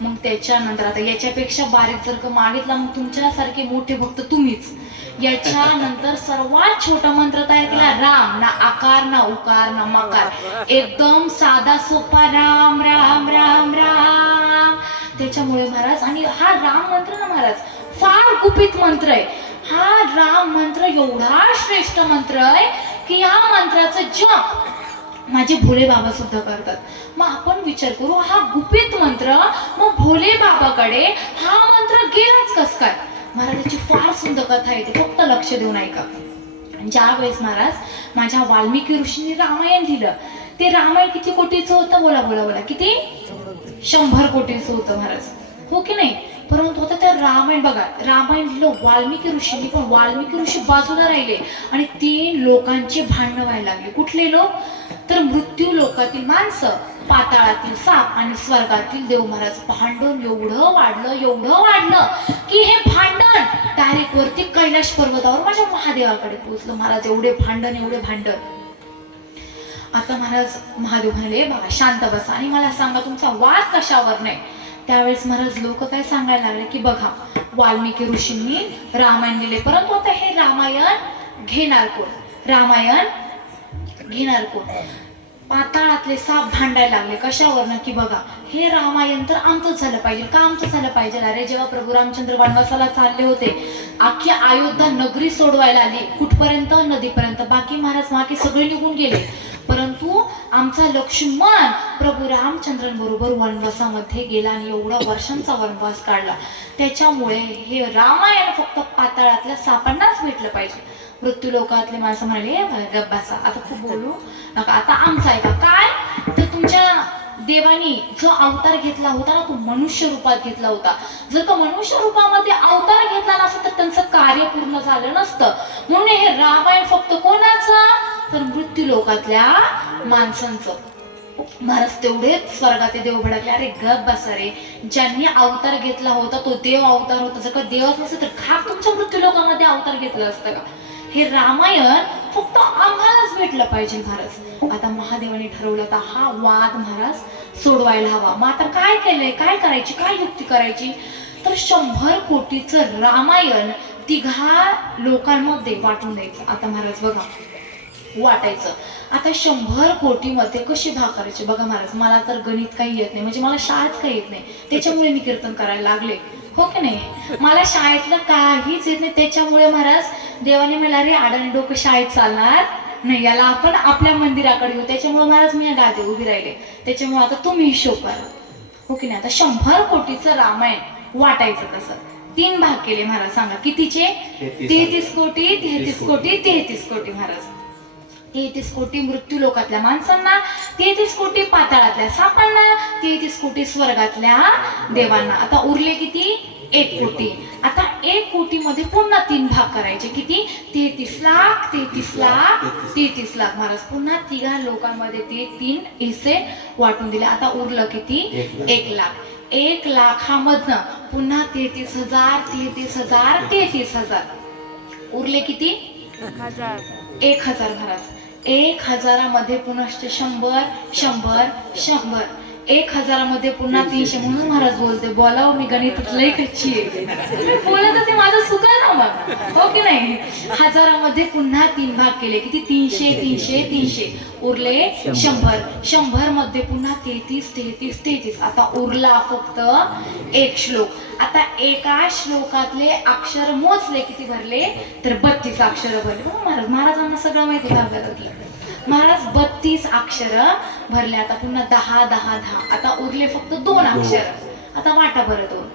मग त्याच्यानंतर आता याच्यापेक्षा बारीक जर का मागितला मग तुमच्यासारखे मोठे भक्त तुम्हीच. याच्यानंतर सर्वात छोटा मंत्र तयार केला. राम, ना आकार ना उकार ना मकार, एकदम साधा सोपा राम राम राम राम. त्याच्यामुळे महाराज, आणि हा राम मंत्र ना महाराज फार गुपित मंत्र आहे. हा राम मंत्र एवढा श्रेष्ठ मंत्र आहे की या मंत्राचं जप माझे भोले बाबा सुद्धा करतात. मग आपण विचार करू, हा गुपित मंत्र मग भोले बाबाकडे हा मंत्र गेलाच कस काय? महाराजाची फार सुंदर कथा आहे, ते फक्त लक्ष देऊन ऐका. ज्या वेळेस महाराज माझ्या वाल्मिकी ऋषींनी रामायण लिहिलं, ते रामायण किती कोटीचं होतं? बोला बोला बोला, किती? 100 कोटीचं होतं महाराज, हो की नाही? परंतु आता त्या रामायण बघा, रामायण लिहिलं वाल्मिकी ऋषींनी, पण वाल्मिकी ऋषी बाजूला राहिले आणि 3 लोकांचे भांडणं व्हायला लागले. कुठले लोक? तर मृत्यू लोकातील माणसं, पाताळातील साप आणि स्वर्गातील देव. महाराज भांडण एवढं वाढलं की हे भांडण डायरेक्ट वरती कैलाश पर्वतावर माझ्या महादेवाकडे पोहोचलं. महाराज एवढे भांडण आता महाराज महादेव म्हणाले बघा शांत बसा आणि मला सांगा तुमचा वाद कशावर नाही. त्यावेळेस महाराज लोक काय सांगायला लागले की बघा वाल्मिकी ऋषींनी रामायण लिहिले, परंतु आता हे रामायण घेणार कोण, रामायण घेणार कोण. पाताळातले साप भांडायला लागले कशावरनं की बघा हे रामायण तर आमचंच झालं पाहिजे. का आमचं झालं पाहिजे? अरे जेव्हा प्रभू रामचंद्र वनवासाला चालले होते अख्खी अयोध्या नगरी सोडवायला आली कुठपर्यंत, नदीपर्यंत. बाकी महाराज बाकी सगळे निघून गेले, परंतु आमचा लक्ष्मण प्रभू रामचंद्रांबरोबर वनवासामध्ये गेला आणि एवढा वर्षांचा वनवास काढला. त्याच्यामुळे हे रामायण फक्त पाताळातल्या सापांनाच भेटलं पाहिजे. मृत्यू लोकातले माणसं म्हणाले गप्प बसा आता खूप बोलू नका, आता आमचं आहे का काय. तर तुमच्या देवानी जो अवतार घेतला होता ना तो मनुष्य रूपात घेतला होता. जर का मनुष्य रूपामध्ये अवतार घेतला नसता तर त्यांचं कार्य पूर्ण झालं नसतं. म्हणून हे रामायण फक्त कोणाचं, तर मृत्यू लोकातल्या माणसांचं. महाराज तेवढेच स्वर्गाचे देव भडकले, अरे गप बसा रे, ज्यांनी अवतार घेतला होता तो देव अवतार होता. जर का देवच नसतं तर खाप तुमच्या मृत्यू लोकांमध्ये अवतार घेतलं असतं का. हे रामायण फक्त आम्हालाच भेटलं पाहिजे महाराज. आता महादेवाने ठरवलं होता हा वाद महाराज सोडवायला हवा. मग आता काय केलंय, काय करायची, काय युक्ती करायची, तर 100 कोटीचं रामायण 3 लोकांमध्ये वाटून द्यायचं. आता महाराज बघा वाटायचं. आता 100 कोटीमध्ये कशी भाग करायची बघा महाराज. मला तर गणित काही येत नाही, म्हणजे मला शाळेत काही येत नाही, त्याच्यामुळे मी कीर्तन करायला लागले, हो की नाही. मला शाळेतलं काहीच येत नाही, त्याच्यामुळे महाराज देवाने मला रे आडाने डोकं शाळेत चालणार नाही, याला आपण आपल्या मंदिराकडे घेऊ. त्याच्यामुळे महाराज मी या गादी उभी राहिले. त्याच्यामुळे आता तुम्ही हिशोब करा, हो की नाही. आता 100 कोटीचं रामायण वाटायचं कसं, 3 भाग केले महाराज. सांगा कितीचे, 33 कोटी, 33 कोटी, 33 कोटी महाराज. 33 कोटी मृत्यू लोकातल्या माणसांना, 33 कोटी पाताळातल्या सापांना, 33 कोटी स्वर्गातल्या देवांना. आता उरले किती, 1 कोटी. आता 1 कोटीमध्ये पुन्हा 3 भाग करायचे. किती, 33 लाख, 33 लाख, 33 लाख महाराज. पुन्हा 3 लोकांमध्ये ते 3 हिस्से वाटून दिले. आता उरलं किती, 1 लाख. 1 लाखामधनं पुन्हा 33,000, 33,000, 33,000 उरले किती, 1,000 महाराज. 1,000मध्ये पुन्हा 100, 100, 100, 1,000मध्ये पुन्हा 300. म्हणून महाराज बोलते बोलावं मी गणितात लई कच्ची आहे, बोलत ते माझं चुका ना मग, हो की नाही. 1000मध्ये पुन्हा 3 भाग केले. किती, 300, 300, 300 उरले 100. 100मध्ये पुन्हा 33, 33, 33. आता उरला फक्त 1 श्लोक. आता एका श्लोकातले अक्षर मोजले किती भरले, तर 32 अक्षर भरले. महाराज महाराजांना सगळं माहिती भागातलं. महाराज 32 अक्षर भरले. आता पुन्हा 10, 10, 10. आता उरले फक्त 2 अक्षर. आता वाटा बरं 2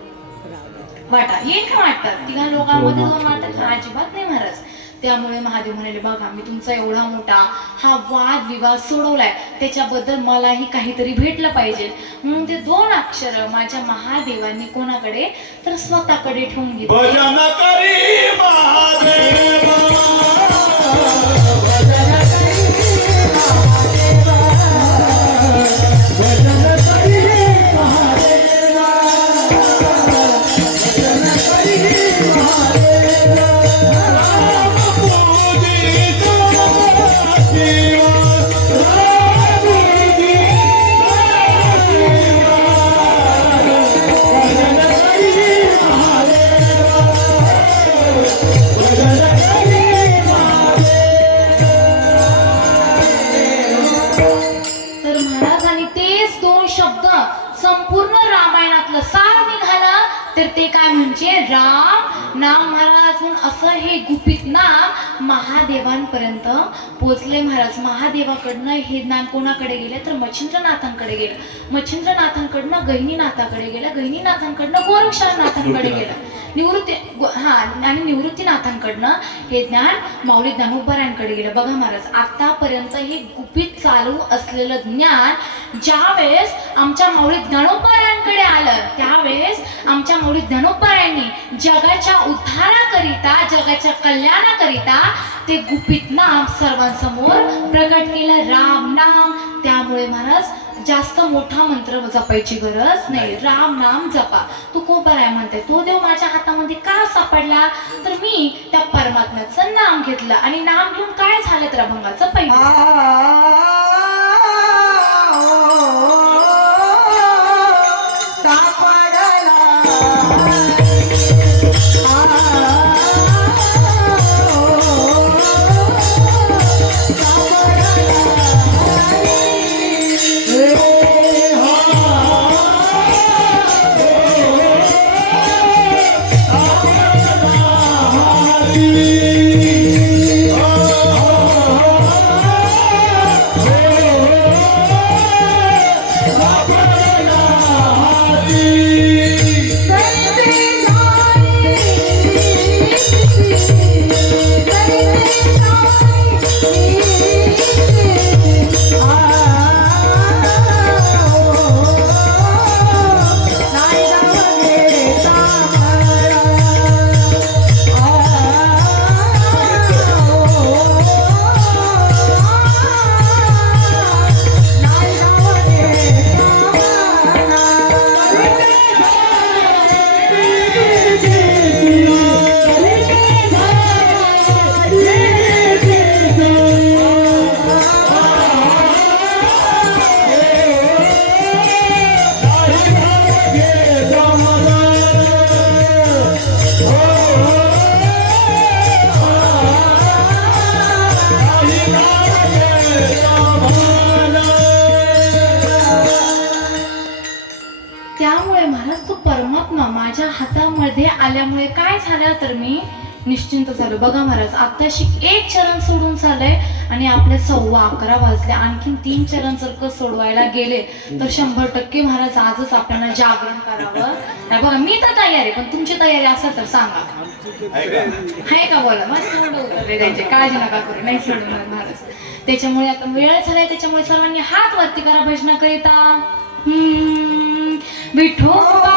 वाटा. एक वाटतात 3 लोकांमध्ये 2 वाटतात अजिबात नाही महाराज. त्यामुळे महादेव म्हणाले बघा मी तुमचा एवढा मोठा हा वाद विवाद सोडवलाय, त्याच्याबद्दल मलाही काहीतरी भेटलं पाहिजे. म्हणून ते 2 अक्षर माझ्या महादेवांनी कोणाकडे, तर स्वतःकडे ठेवून घेतले. भजन करी महादेवा, संपूर्ण रामायणातलं सार निघालं. तर ते काय म्हणजे राम नाम महाराज. म्हणून असं हे गुपित नाम महादेवांपर्यंत पोचले महाराज. महादेवाकडनं हे ज्ञान कोणाकडे गेले, तर मच्छिंद्रनाथांकडे गेलं. मच्छिंद्रनाथांकडनं गहिनीनाथाकडे गेलं. गहिनीनाथांकडनं गोरक्षनाथांकडे गेलं. आणि निवृत्तीनाथांकडनं हे ज्ञान माऊली ज्ञानोबारायांकडे गेलं. बघा महाराज आतापर्यंत हे गुपित चालू असलेलं ज्ञान ज्यावेळेस आमच्या माऊली ज्ञानोबारायांकडे आलं, त्यावेळेस आमच्या माऊली ज्ञानोबारायांनी जगाच्या उद्धाराकरिता, जगाच्या कल्याणाकरिता ते गुपित नाम सर्वांसमोर प्रकट केलं, राम नाम. त्यामुळे महाराज जास्त मोठा मंत्र जपायची गरज नाही, राम नाम जपा. तू कोपराय म्हणते तो देव माझ्या हातामध्ये का सापडला, तर मी त्या परमात्म्याचं नाम घेतलं आणि नाम घेऊन काय झालं तर अभंगाचं पहिलं झाल्यामुळे काय झालं तर मी निश्चिंत झालो. बघा महाराज, आताशी एक चरण सोडून झालंय आणि आपले 11:15 वाजले. आणखीन 3 चरण जर का सोडवायला गेले तर 100% महाराज आजच आपल्याला जागरण करावं. नाही बघा, मी तर तयार आहे, पण तुमची तयारी असेल तर सांगा. आहे का बोला, मस्त उत्तर द्यायचे, काळजी नका करू, नाही सोडणार महाराज. त्याच्यामुळे आता वेळ झालाय, त्याच्यामुळे सर्वांनी हात वरती करा भजनाकरिता. विठोबा